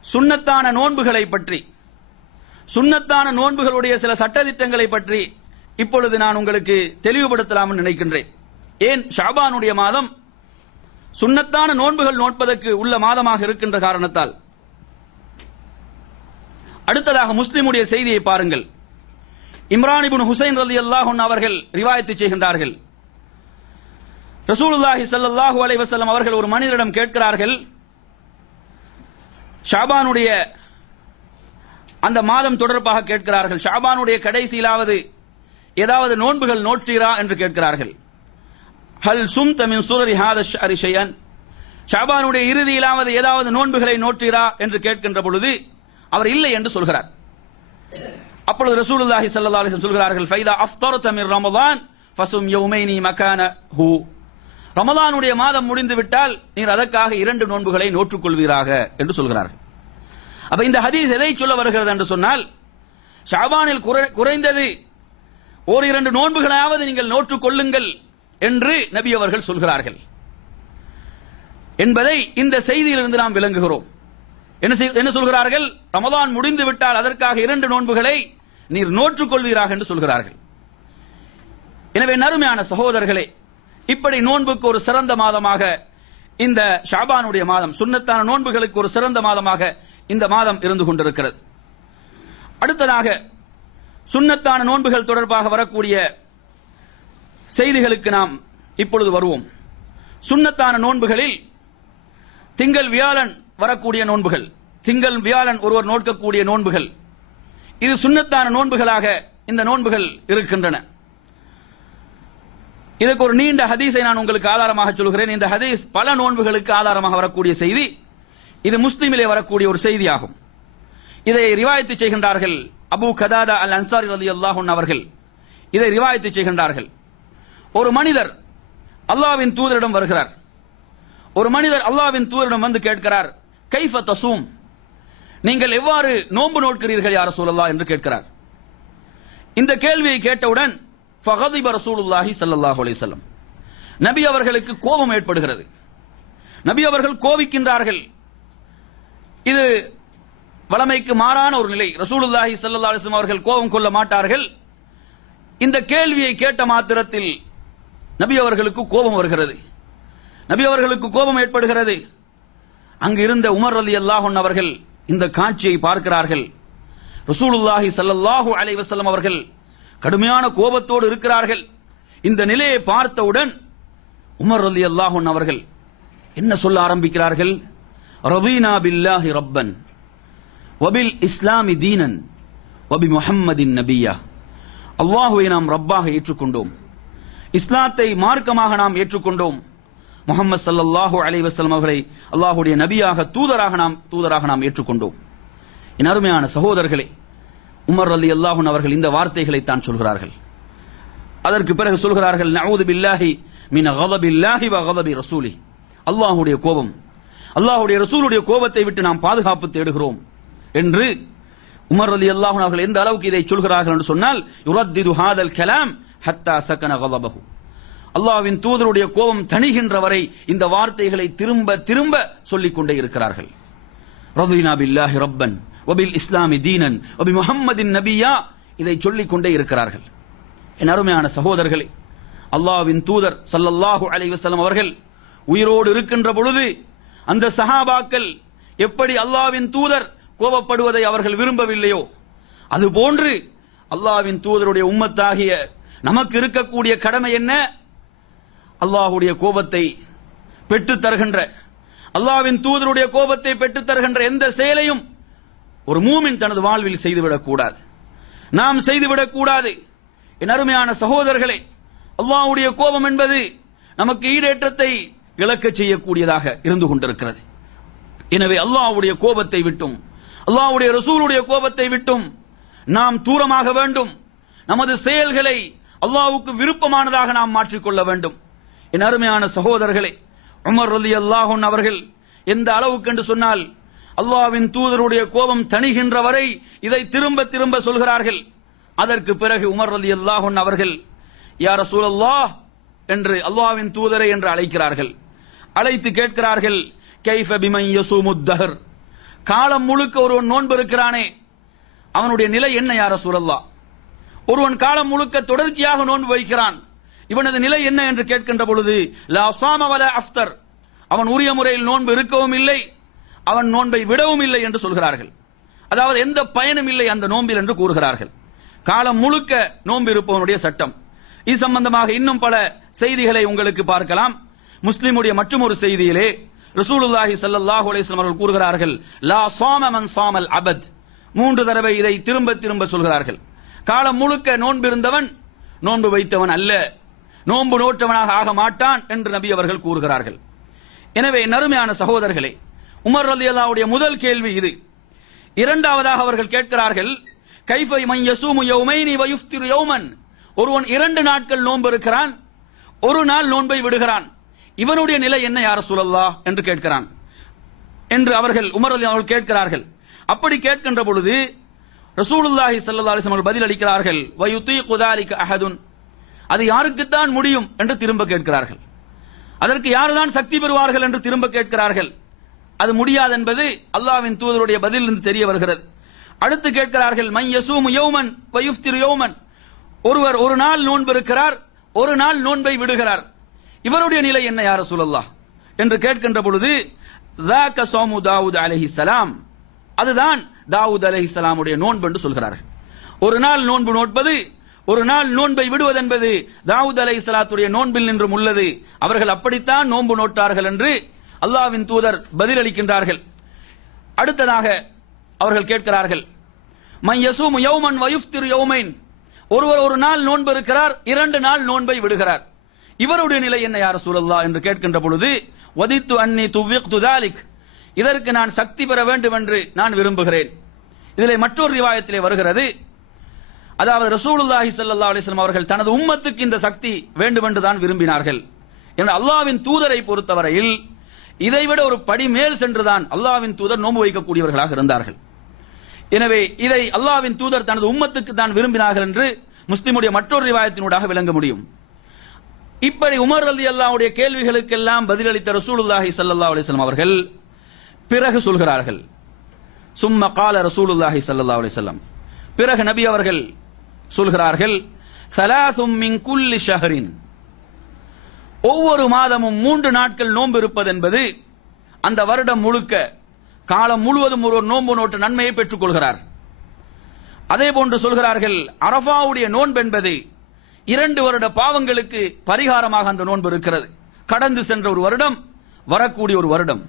சுன்னத்தான நோன்புகளை பற்றி, சுன்னத்தான நோன்புகளுடைய சில சட்டதிட்டங்களை பற்றி இப்பொழுது நான் உங்களுக்கு தெளிவுபடுத்தலாம் நினைக்கின்றேன். ஏன் ஷாபானுடைய மாதம் சுன்னத்தான நோன்புகள் நோட்பதற்கு உள்ள மாதமாக இருக்கின்ற காரணத்தால். அடுத்ததாக முஸ்லிமுடைய செய்தியை பாருங்கள். இம்ரான் இப்னு ஹுசைன் ரலியல்லாஹு அன்ஹு அவர்கள் ரிவாயத்து செய்கின்றார்கள். ரசூலுல்லாஹி ஸல்லல்லாஹு அலைஹி வஸல்லம் அவர்கள் ஒரு மனிதரிடம் கேட்கிறார்கள், ஷாபானுடைய அந்த மாதம் தொடர்பாக கேட்கிறார்கள். ஷாபானுடைய கடைசியிலாவது ஏதாவது நோன்புகள் நோற்றீரா என்று கேட்கிறார்கள். ஹல் சும்த மின் சுரரி ஹாத ஷஹரி ஷைஅன், ஷாபானுடைய இறுதியிலாவது ஏதாவது நோன்புகளை நோற்றீரா என்று கேட்கின்ற பொழுது அவர் இல்லை என்று சொல்கிறார். அப்பொழுது ரசூலுல்லாஹி ஸல்லல்லாஹு அலைஹி வஸல்லம் சொல்கிறார்கள், ஃபைதா அஃப்தரத மின் ரமலான் ஃபஸும் யௌமைனி மகானஹு, ரமலானுடைய மாதம் முடிந்து விட்டால் நீர் அதற்காக 2 நோன்புகளை நோற்றுக்கொள்வீராக என்று சொல்கிறார்கள். அப்ப இந்த ஹதீஸ் எதை சொல்ல வருகிறது என்று சொன்னால், ஷாபானில் குறைந்தது 1-2 நோன்புகளாவது நீங்கள் நோற்றுக் கொள்ளுங்கள் என்று நபி அவர்கள் சொல்கிறார்கள் என்பதை இந்த செய்தியிலிருந்து நாம் விளங்குகிறோம். என்ன சொல்கிறார்கள்? ரமலான் முடிந்து விட்டால் அதற்காக 2 நோன்புகளை நீர் நோற்றுக் கொள்வீராக என்று சொல்கிறார்கள். எனவே நறுமையான சகோதரர்களே, இப்படி நோன்புக்கு ஒரு சிறந்த மாதமாக இந்த ஷாபானுடைய மாதம், சுன்னத்தான நோன்புகளுக்கு ஒரு சிறந்த மாதமாக இந்த மாதம் இருந்து கொண்டிருக்கிறது. அடுத்ததாக சுன்னத்தான நோன்புகள் தொடர்பாக வரக்கூடிய செய்திகளுக்கு நாம் இப்பொழுது வருவோம். சுன்னத்தான நோன்புகளில் திங்கள் வியாழன் வரக்கூடிய நோன்புகள், திங்கள் வியாழன் ஒருவர் நோக்கக்கூடிய நோன்புகள், இது சுன்னத்தான நோன்புகளாக இந்த நோன்புகள் இருக்கின்றன. இதற்கு ஒரு நீண்ட ஹதீஸை நான் உங்களுக்கு ஆதாரமாக சொல்கிறேன். இந்த ஹதீஸ் பல நோன்புகளுக்கு ஆதாரமாக வரக்கூடிய செய்தி. இது முஸ்லிமிலே வரக்கூடிய ஒரு செய்தியாகும். இதை ரிவாயத்து செய்கின்றார்கள் அபூ கதாதா அல் அன்சாரி ரலியல்லாஹு அன்ஹு அவர்கள் இதை ரிவாயத்து செய்கின்றார்கள். ஒரு மனிதர் அல்லாஹ்வின் தூதரிடம் வருகிறார். ஒரு மனிதர் அல்லாஹ்வின் தூதரிடம் வந்து கேட்கிறார், கைஃப தஸூம், நீங்கள் எவ்வாறு நோன்பு நோட்கிறீர்கள் யா ரசூலல்லாஹ் என்று கேட்கிறார். இந்த கேள்வியை கேட்டவுடன் ஃபகதிப ரசூலுல்லாஹி ஸல்லல்லாஹு அலைஹி வஸல்லம், நபி அவர்களுக்கு கோபம் ஏற்படுகிறது. நபி அவர்கள் கோபிக்கின்றார்கள். இது வளமைக்கு மாறான ஒரு நிலை. ரசூலுல்லாஹி ஸல்லல்லாஹு அலைஹி வஸல்லம் அவர்கள் கோபம் கொள்ள மாட்டார்கள். இந்த கேள்வியை கேட்ட மாத்திரத்தில் நபி அவர்களுக்கு கோபம் வருகிறது. நபி அவர்களுக்கு கோபம் ஏற்படுகிறது. அங்கு இருந்த உமர் ரலியல்லாஹு அன்ஹு அவர்கள் இந்த காட்சியை பார்க்கிறார்கள். ரசூலுல்லாஹி ஸல்லல்லாஹு அலைஹி வஸல்லம் அவர்கள் கடுமையான கோபத்தோடு இருக்கிறார்கள். இந்த நிலையை பார்த்தவுடன் உமர் ரலியல்லாஹு அன்ஹு அவர்கள் என்ன சொல்ல ஆரம்பிக்கிறார்கள்? ரதீனா பில்லாஹி ரப்பன் வபில் இஸ்லாமி தீனன் வபி முஹம்மதின் நபியா, அல்லாஹுவை நாம் ரப்பாக ஏற்றுக்கொண்டோம், இஸ்லாத்தை மார்க்கமாக நாம் ஏற்றுக்கொண்டோம், முஹம்மது ஸல்லல்லாஹு அலைஹி வஸல்லம் அவர்களை அல்லாஹ்வுடைய நபியாக தூதராக நாம் ஏற்றுக்கொண்டோம். என் அருமையான சகோதரர்களே, உமர் ரலியல்லாஹு அன்ஹு அவர்கள் இந்த வார்த்தைகளை தான் சொல்கிறார்கள். அதற்கு பிறகு சொல்கிறார்கள், நஊது பில்லாஹி மின் கதபில்லாஹி வ கதபி ரசூலி, அல்லாஹ்வுடைய கோபம், அல்லாஹ்வுடைய ரசூலுடைய கோபத்தை விட்டு நாம் பாதுகாப்பு தேடுகிறோம் என்று உமர் ரலியல்லாஹு அன்ஹு அவர்கள் எந்த அளவுக்கு இதை சொல்கிறார்கள் என்று சொன்னால், யுரத்திது ஹாதல் கலாம் ஹத்தா சகன கதபஹு, அல்லாஹ்வின் தூதருடைய கோபம் தணிகின்ற வரை இந்த வார்த்தைகளை திரும்ப திரும்ப சொல்லிக் கொண்டே இருக்கிறார்கள். ரதீனா பில்லாஹி ரப்பன் வபில் இஸ்லாமி தீனன் வபி முஹம்மதின் நபியா, இதை சொல்லிக் கொண்டே இருக்கிறார்கள். என் அருமையான சகோதரர்களே, அல்லாஹ்வின் தூதர் ஸல்லல்லாஹு அலைஹி வஸல்லம் அவர்கள் உயிரோடு இருக்கின்ற பொழுது அந்த சஹாபாக்கள் எப்படி அல்லாஹ்வின் தூதர் கோபப்படுவதை அவர்கள் விரும்பவில்லையோ அதுபோன்று அல்லாஹ்வின் தூதருடைய உம்மத்தாகிய நமக்கு இருக்கக்கூடிய கடமை என்ன? அல்லாஹ்வுடைய கோபத்தை பெற்றுத் தருகின்ற, அல்லாஹ்வின் தூதருடைய கோபத்தை பெற்றுத் தருகின்ற எந்த செயலையும் ஒரு மூமின் தனது வாழ்வில் செய்துவிடக் கூடாது, நாம் செய்துவிடக் கூடாது. என் அருமையான சகோதரர்களே, அல்லாஹ்வுடைய கோபம் என்பது நமக்கு ஈடேற்றத்தை இழக்கச் செய்யக்கூடியதாக இருந்து கொண்டிருக்கிறது. எனவே அல்லாஹ்வுடைய கோபத்தை விட்டும் அல்லாஹ்வுடைய ரசூலுடைய கோபத்தை விட்டும் நாம் தூரமாக வேண்டும். நமது செயல்களை அல்லாஹ்வுக்கு விருப்பமானதாக நாம் மாற்றிக்கொள்ள வேண்டும். என் அருமையான சகோதரர்களே, உமர் ரலியல்லாஹு அன்ஹு அவர்கள் எந்த அளவுக்கு என்று சொன்னால் அல்லாஹ்வின் தூதருடைய கோபம் தணிகின்ற வரை இதை திரும்ப திரும்ப சொல்கிறார்கள். அதற்கு பிறகு உமர் ரலியல்லாஹு அன்ஹு அவர்கள் யா ரசூலல்லாஹ் என்று அல்லாஹ்வின் தூதரை என்று அழைக்கிறார்கள். அழைத்து கேட்கிறார்கள், கைஃப பிமன் யஸூமுத் தஹர், காலம் முழுக்க ஒருவன் நோன்பு இருக்கிறானே அவனுடைய நிலை என்ன யா ரசூலல்லாஹ்? ஒருவன் காலம் முழுக்க தொடர்ச்சியாக நோன்பு வைக்கிறான், இவனது நிலை என்ன என்று கேட்கின்ற பொழுது லா ஸாம வலா அஃப்தர், அவன் உரிய முறையில் நோன்பு இருக்கவும் இல்லை, அவன் நோன்பை விடவும் இல்லை என்று சொல்கிறார்கள். அதாவது எந்த பயனும் இல்லை அந்த நோன்பில் என்று கூறுகிறார்கள். காலம் முழுக்க நோன்பு இருப்பவனுடைய சட்டம். இது சம்பந்தமாக இன்னும் பல செய்திகளை உங்களுக்கு பார்க்கலாம். முஸ்லிமுடைய மற்றொரு செய்தியிலே ரசூலுல்லாஹி ஸல்லல்லாஹு அலைஹி வஸல்லம் அவர்கள் கூறுகிறார்கள், லா ஸாம மன் ஸாமல் அபத், 3 தடவை இதை திரும்ப திரும்ப சொல்கிறார்கள். காலம் முழுக்க நோன்பு இருந்தவன் நோன்பு வைத்தவன் அல்ல, நோன்பு நோற்றவனாக ஆக மாட்டான் என்று நபி அவர்கள் கூறுகிறார்கள். எனவே நறுமையான சகோதரர்களே, உமர் ரலியல்லாஹுடைய முதல் கேள்வி இது. இரண்டாவதாக அவர்கள் கேட்கிறார்கள், கைஃப மன் யஸூமு யௌமைனி வ யுஃப்திரு யௌமன், ஒருவன் 2 நாட்கள் நோன்பு இருக்கிறான், ஒரு நாள் நோன்பை விடுகிறான், இவனுடைய நிலை என்ன யா ரசூலல்லாஹ் என்று கேட்கிறான் என்று அவர்கள் உமர் ரலியல்லாஹு அவர்கள் கேட்கிறார்கள். அப்படி கேட்கின்ற பொழுது ரசூலுல்லாஹி ஸல்லல்லாஹு அலைஹி வஸல்லம் பதில் அளிக்கிறார்கள், வ யுதீகு ذلك அஹதுன், அது யாருக்குத்தான் முடியும் என்று திரும்ப கேட்கிறார்கள். அதற்கு யார்தான் சக்தி பெறுவார்கள் என்று திரும்ப கேட்கிறார்கள். அது முடியாது என்பது அல்லாஹ்வின் தூதருடைய பதிலிலிருந்து தெரிய வருகிறது. அடுத்து கேட்கிறார்கள், மை யஸூமு யௌமன் வ யுஃப்திரு யௌமன், ஒருவர் ஒரு நாள் நோன்பு இருக்கிறார், ஒரு நாள் நோன்பை விடுகிறார், இவருடைய நிலை என்ன யா ரசூலல்லாஹ் என்று கேட்கின்ற பொழுது ذاك صوم داود عليه السلام, அதுதான் தாவூத் அலைஹிஸ்ஸலாமுடைய நோன்பு என்று சொல்கிறார்கள். ஒரு நாள் நோன்பு நோட்பது, ஒரு நாள் நோன்பை விடுவது என்பது தாவூத் அலைஹிஸ்ஸலாத்துடைய நோன்பில் நின்றும் உள்ளது, அவர்கள் அப்படித்தான் நோன்பு நோட்டார்கள் என்று அல்லாஹ்வின் தூதர் பதிலளிக்கின்றார்கள். அடுத்ததாக அவர்கள் கேட்கிறார்கள், மன் யஸூமு யௌமன் வ யுஃப்திரு யௌமைன், ஒருவர் ஒரு நாள் நோன்பு இருக்கிறார், 2 நாள் நோன்பை விடுகிறார், இவருடைய நிலை என்ன யா ரசூலல்லாஹ் என்று கேட்கின்ற பொழுது வதித்து அன்னி துவ்விக்து ذلك, இதற்கு நான் சக்தி பெற வேண்டும் என்று நான் விரும்புகிறேன். இதிலே மற்றொரு ரிவாயத்திலே வருகிறது, அதாவது ரசூலுல்லாஹி ஸல்லல்லாஹு அலைஹி வஸல்லம் அவர்கள் தனது உம்மத்துக்கு இந்த சக்தி வேண்டும் என்று தான் விரும்பினார்கள் என்று அல்லாஹ்வின் தூதரை பொறுத்தவரையில் இதைவிட ஒரு படி மேல் சென்றுதான் அல்லாஹ்வின் தூதர் நோன்பு வைக்கக்கூடியவர்களாக இருந்தார்கள். எனவே இதை அல்லாஹ்வின் தூதர் தனது உம்மத்துக்கு தான் விரும்பினார்கள் என்று முஸ்லிமுடைய மற்றொரு ரிவாயத்தினூடாக விளங்க முடியும். இப்படி உமர் ரலியல்லாஹுடைய கேள்விகளுக்கெல்லாம் பதிலளித்த ரசூலுல்லாஹி ஸல்லல்லாஹு அலைஹி வஸல்லம் அவர்கள் பிறகு சொல்கிறார்கள், சும்ம கால ரசூலுல்லாஹி ஸல்லல்லாஹு அலைஹி வஸல்லம், பிறகு நபி அவர்கள் சொல்கிறார்கள், ஸலாசும் மின் குல்லி ஷஹரின், ஒவ்வொரு மாதமும் 3 நாட்கள் நோன்பு இருப்பது என்பது அந்த வருடம் முழுக்க காலம் முழுவதும் ஒரு நோன்பு நோட்டு நன்மையை பெற்றுக் கொள்கிறார். அதே போன்று சொல்கிறார்கள், அரஃபாவுடைய நோன்பு என்பது 2 வருட பாவங்களுக்கு பரிகாரமாக அந்த நோன்பு இருக்கிறது, கடந்து சென்ற ஒரு வருடம், வரக்கூடிய ஒரு வருடம்.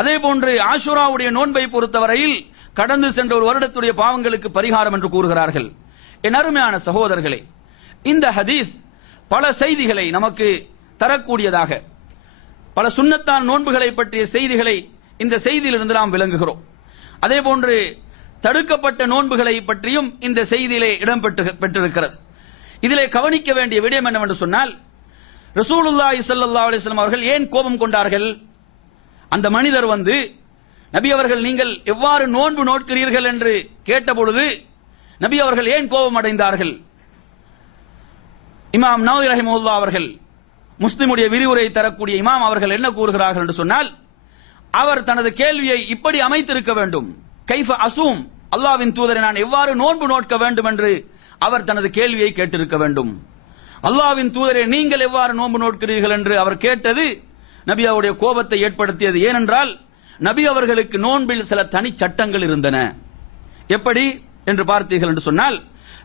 அதே போன்று ஆஷுராவுடைய நோன்பை பொறுத்தவரையில் கடந்து சென்ற ஒரு வருடத்துடைய பாவங்களுக்கு பரிகாரம் என்று கூறுகிறார்கள். என் அருமையான சகோதரர்களே, இந்த ஹதீஸ் பல செய்திகளை நமக்கு தரக்கூடியதாக, பல சுன்னத்தான் நோன்புகளை பற்றிய செய்திகளை இந்த செய்தியிலிருந்து நாம் விளங்குகிறோம். அதே போன்று தடுக்கப்பட்ட நோன்புகளை பற்றியும் இந்த செய்தியிலே இடம் பெற்றிருக்கிறது. இதிலே கவனிக்க வேண்டிய விடயம் என்னவென்று சொன்னால், ரசூலுல்லாஹி ஸல்லல்லாஹு அலைஹி வஸல்லம் அவர்கள் ஏன் கோபம் கொண்டார்கள்? அந்த மனிதர் வந்து நபி அவர்கள் நீங்கள் எவ்வாறு நோன்பு நோட்கிறீர்கள் என்று கேட்டபொழுது நபி அவர்கள் ஏன் கோபம் அடைந்தார்கள்? இமாம் நவவி ரஹிமஹுல்லாஹ் அவர்கள், முஸ்லிமுடைய விரிவுரை தரக்கூடிய இமாம் அவர்கள் என்ன கூறுகிறார்கள் என்று சொன்னால், அவர் தனது கேள்வியை இப்படி அமைத்திருக்க வேண்டும், கைஃப அசூம், அல்லாஹ்வின் தூதரை நான் எவ்வாறு நோன்பு நோட்க வேண்டும் என்று அவர் தனது கேள்வியை கேட்டிருக்க வேண்டும். அல்லாஹ்வின் தூதரை நீங்கள் எவ்வாறு நோன்பு நோட்கிறீர்கள் என்று அவர் கேட்டது நபியாவுடைய கோபத்தை ஏற்படுத்தியது. ஏனென்றால் நபி அவர்களுக்கு நோன்பில் சில தனி சட்டங்கள் இருந்தன. எப்படி என்று பார்த்தீர்கள் என்று சொன்னால்,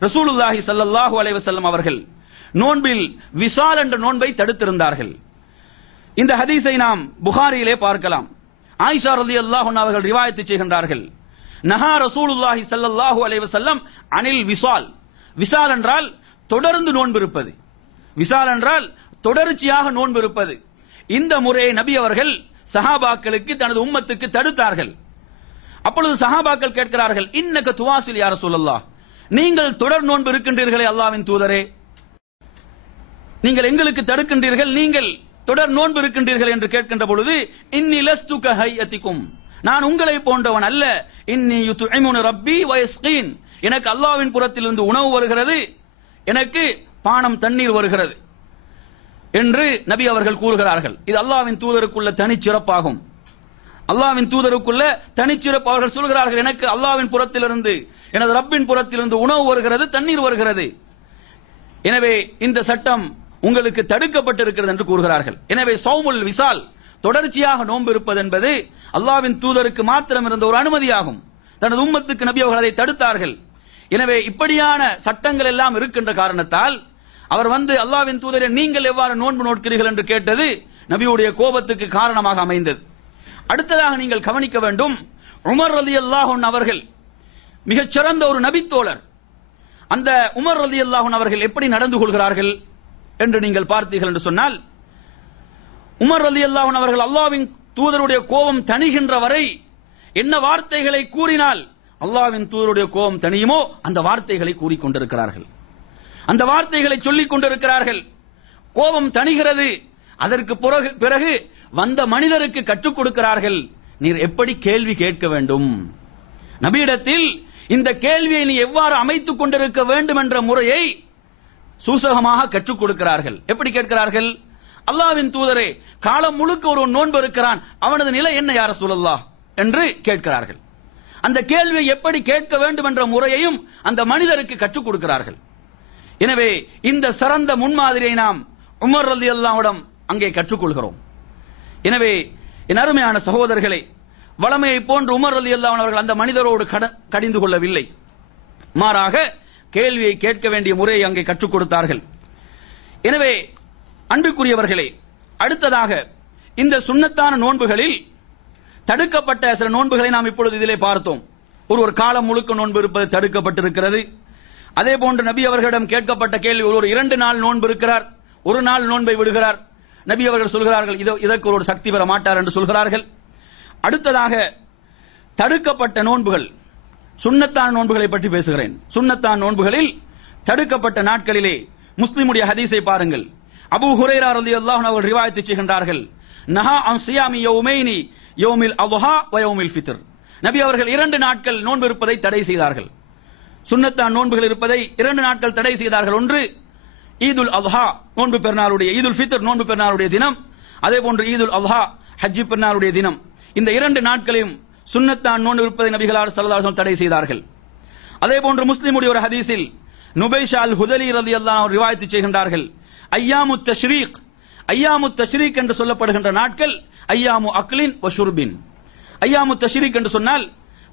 ரசூலுல்லாஹி ஸல்லல்லாஹு அலைஹி வஸல்லம் அவர்கள் நோன்பில் விசால் என்ற நோன்பை தடுத்திருந்தார்கள். இந்த ஹதீஸை நாம் புகாரியிலே பார்க்கலாம். ஆயிஷா ரலியல்லாஹு அன்ஹா அவர்கள் ரிவாயத் செய்கின்றார்கள், நஹா ரசூலுல்லாஹி ஸல்லல்லாஹு அலைஹி வஸல்லம் அனில் விசால். விசால் என்றால் தொடர்ந்து நோன்பு இருப்பது, விசால் என்றால் தொடர்ச்சியாக நோன்பு இருப்பது. இந்த முறையை நபி அவர்கள் சஹாபாக்களுக்கு, தனது உம்மத்துக்கு தடுத்தார்கள். அப்பொழுது சஹாபாக்கள் கேட்கிறார்கள், இன்னக துவாசில் யா ரசூலல்லாஹ், நீங்கள் தொடர் நோன்பு இருக்கின்றீர்களே அல்லாஹ்வின் தூதரே, நீங்கள் எங்களுக்கு தடுக்கின்றீர்கள், நீங்கள் தொடர் நோன்பு இருக்கின்றீர்கள் என்று கேட்கின்ற பொழுது, இன்னி லஸ்து கஹையதிகும், நான் உங்களை போன்றவன் அல்ல, இன்னி யுத்இமுன ரப்பி வ யஸ்கீன், எனக்கு அல்லாஹ்வின் புறத்திலிருந்து உணவு வருகிறது, எனக்கு பானம் தண்ணீர் வருகிறது என்று நபி அவர்கள் கூறுகிறார்கள். இது அல்லாஹ்வின் தூதருக்குள்ள தனிச்சிறப்பாகும். அல்லாஹ்வின் தூதருக்குள்ள தனிச்சிறப்பு. அவர்கள் சொல்கிறார்கள், எனக்கு அல்லாஹ்வின் புறத்திலிருந்து, எனது ரப்பின் புறத்திலிருந்து உணவு வருகிறது, தண்ணீர் வருகிறது, எனவே இந்த சட்டம் உங்களுக்கு தடுக்கப்பட்டிருக்கிறது என்று கூறுகிறார்கள். எனவே சௌமுல் விசால், தொடர்ச்சியாக நோன்பு இருப்பது என்பது அல்லாஹ்வின் தூதருக்கு மாத்திரம் இருந்த ஒரு அனுமதியாகும். தனது உம்மத்துக்கு நபி அவர்கள் அதை தடுத்தார்கள். எனவே இப்படியான சட்டங்கள் எல்லாம் இருக்கின்ற காரணத்தால் அவர் வந்து அல்லாஹ்வின் தூதரை நீங்கள் எவ்வாறு நோன்பு நோட்கிறீர்கள் என்று கேட்டது நபியுடைய கோபத்துக்கு காரணமாக அமைந்தது. அடுத்ததாக நீங்கள் கவனிக்க வேண்டும், உமர் ரலியல்லாஹு அன்ஹு அவர்கள் மிகச் சிறந்த ஒரு நபித்தோழர். அந்த உமர் ரலியல்லாஹு அன்ஹு அவர்கள் எப்படி நடந்து கொள்கிறார்கள் என்று நீங்கள் பார்த்தீர்கள் என்று சொன்னால், உமர் ரலியல்லாஹு அன்ஹு அவர்கள் அல்லாஹ்வின் தூதருடைய கோபம் தணிகின்ற வரை என்ன வார்த்தைகளை கூறினால் அல்லாஹ்வின் தூதருடைய கோபம் தணியுமோ அந்த வார்த்தைகளை கூறிக்கொண்டிருக்கிறார்கள், அந்த வார்த்தைகளை சொல்லிக் கொண்டிருக்கிறார்கள். கோபம் தணிகிறது, அதற்கு பிறகு வந்த மனிதருக்கு கற்றுக் கொடுக்கிறார்கள், நீர் எப்படி கேள்வி கேட்க வேண்டும், நபியிடத்தில் இந்த கேள்வியை நீ எவ்வாறு அமைத்துக் கொண்டிருக்க வேண்டும் என்ற முறையை சூசகமாக கற்றுக் கொடுக்கிறார்கள். எப்படி கேட்கிறார்கள், அல்லாஹ்வின் தூதரே, காலம் முழுக்க ஒரு நோன்பு இருக்கிறான், அவனது நிலை என்ன யா ரசூலல்லாஹ் என்று கேட்கிறார்கள். அந்த கேள்வியை எப்படி கேட்க வேண்டும் என்ற முறையையும் அந்த மனிதருக்கு கற்றுக் கொடுக்கிறார்கள். எனவே இந்த சிறந்த முன்மாதிரியை நாம் உமர் ரலியல்லாஹு அன்ஹு அங்கே கற்றுக்கொள்கிறோம். எனவே என் அருமையான சகோதரர்களே, வளமையை போன்று உமர் ரலியல்லாஹு அன்ஹு அவர்கள் அந்த மனிதரோடு கடிந்து கொள்ளவில்லை, மாறாக கேள்வியை கேட்க வேண்டிய முறையை அங்கே கற்றுக் கொடுத்தார்கள். எனவே அன்புக்குரியவர்களே, அடுத்ததாக இந்த சுன்னத்தான நோன்புகளில் தடுக்கப்பட்ட சில நோன்புகளை நாம் இப்பொழுது இதிலே பார்த்தோம். ஒரு காலம் முழுக்க நோன்பு இருப்பது தடுக்கப்பட்டிருக்கிறது. அதே போன்று நபி அவர்களிடம் கேட்கப்பட்ட கேள்வி, ஒரு 2 நாள் நோன்பு இருக்கிறார், ஒரு நாள் நோன்பை விடுகிறார், நபி அவர்கள் சொல்கிறார்கள் இதற்கு ஒரு சக்தி பெற மாட்டார் என்று சொல்கிறார்கள். அடுத்ததாக தடுக்கப்பட்ட நோன்புகள், சுன்னத்தான் நோன்புகளை பற்றி பேசுகிறேன். சுன்னத்தான் நோன்புகளில் தடுக்கப்பட்ட நாட்களிலே முஸ்லிமுடைய ஹதீஸை பாருங்கள். அபூ ஹுரைரா ரலியல்லாஹு அன்ஹு அவர்கள் ரிவாயத் செய்கின்றார்கள், நஹா அன் சியாமி யௌமைனி யௌமில் அத்ஹா வ யௌமில் ஃபித்ர். நபி அவர்கள் 2 நாட்கள் நோன்பு இருப்பதை தடை செய்தார்கள். சுன்னத்தான் நோன்புகள் இருப்பதை 2 நாட்கள் தடை செய்தார்கள். ஒன்று ஈதுல் அத்ஹா நோன்பு பெருநாளுடைய, ஈதுல் ஃபித்ர் நோன்பு பெருநாளுடைய தினம், அதே போன்று ஈதுல் அத்ஹா ஹஜ் பெருநாளுடைய தினம். இந்த 2 நாட்களையும் சுன்னத்தான் நோன்பு இருப்பதை நபிகளார் ஸல்லல்லாஹு அலைஹி வஸல்லம் தடை செய்தார்கள். அதே போன்று முஸ்லிமுடைய ஒரு ஹதீஸில் நுபைஷா அல் ஹுதலி ரலியல்லாஹு அன்ஹு ரிவாயத் செய்கின்றார்கள், ஐயாமுத் தஷ்ரீக், ஐயாமுத் தஷ்ரீக் என்று சொல்லப்படுகின்ற நாட்கள் ஐயாமு அக்லின் வ ஷுர்பின். ஐயாமுத் தஷ்ரீக் என்று சொன்னால்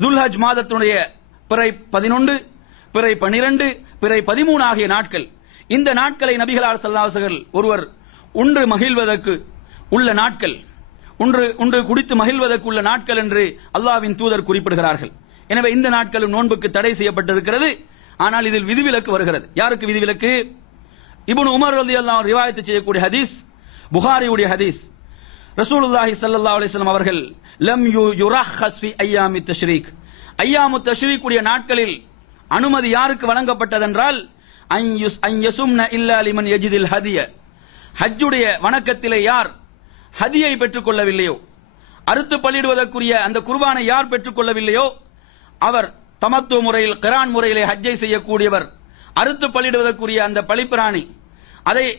துல்ஹஜ் மாதத்தினுடைய பிறை 11, பிறை 12, பிறை 13 ஆகிய நாட்கள். இந்த நாட்களை நபிகளார் ஸல்லல்லாஹு அலைஹி வஸல்லம் ஒருவர் உண்டு மகிழ்வதற்கு உள்ள நாட்கள், ஒன்று குடித்து மகிழ்வதற்கு உள்ள நாட்கள் என்று அல்லாஹ்வின் தூதர் குறிப்பிடுகிறார்கள். எனவே இந்த நாட்களும் நோன்புக்கு தடை செய்யப்பட்டிருக்கிறது. ஆனால் இதில் விதிவிலக்கு வருகிறது. யாருக்கு விதிவிலக்கு? இப்னு உமர் ரலியல்லாஹு அன்ஹு ரிவாயத் செய்யக்கூடிய ஹதீஸ், புகாரியுடைய ஹதீஸ். ரசூலுல்லாஹி ஸல்லல்லாஹு அலைஹி வஸல்லம் அவர்கள் லம் யுரஹஸ் ஃபி ஐயாமித் தஷ்ரீக், ஐயாமுத் தஷ்ரீக் உடைய நாட்களில் அனுமதி யாருக்கு வழங்கப்பட்டதென்றால், அன் யசும்ன இல்லா லிமன் யஜிதில் ஹதிய, ஹஜ்ஜுடைய வணக்கத்திலே யார் ஹதியை பெற்றுக் கொள்ளவில்லையோ, அறுத்து பலியிடுவதற்குரிய அந்த குர்பானை யார் பெற்றுக் கொள்ளவில்லையோ, அவர் தமத்து முறையில் கிரான் முறையிலே ஹஜ்ஜை செய்யக்கூடியவர், அறுத்து பலியிடுவதற்குரிய அந்த பலிப்பிராணி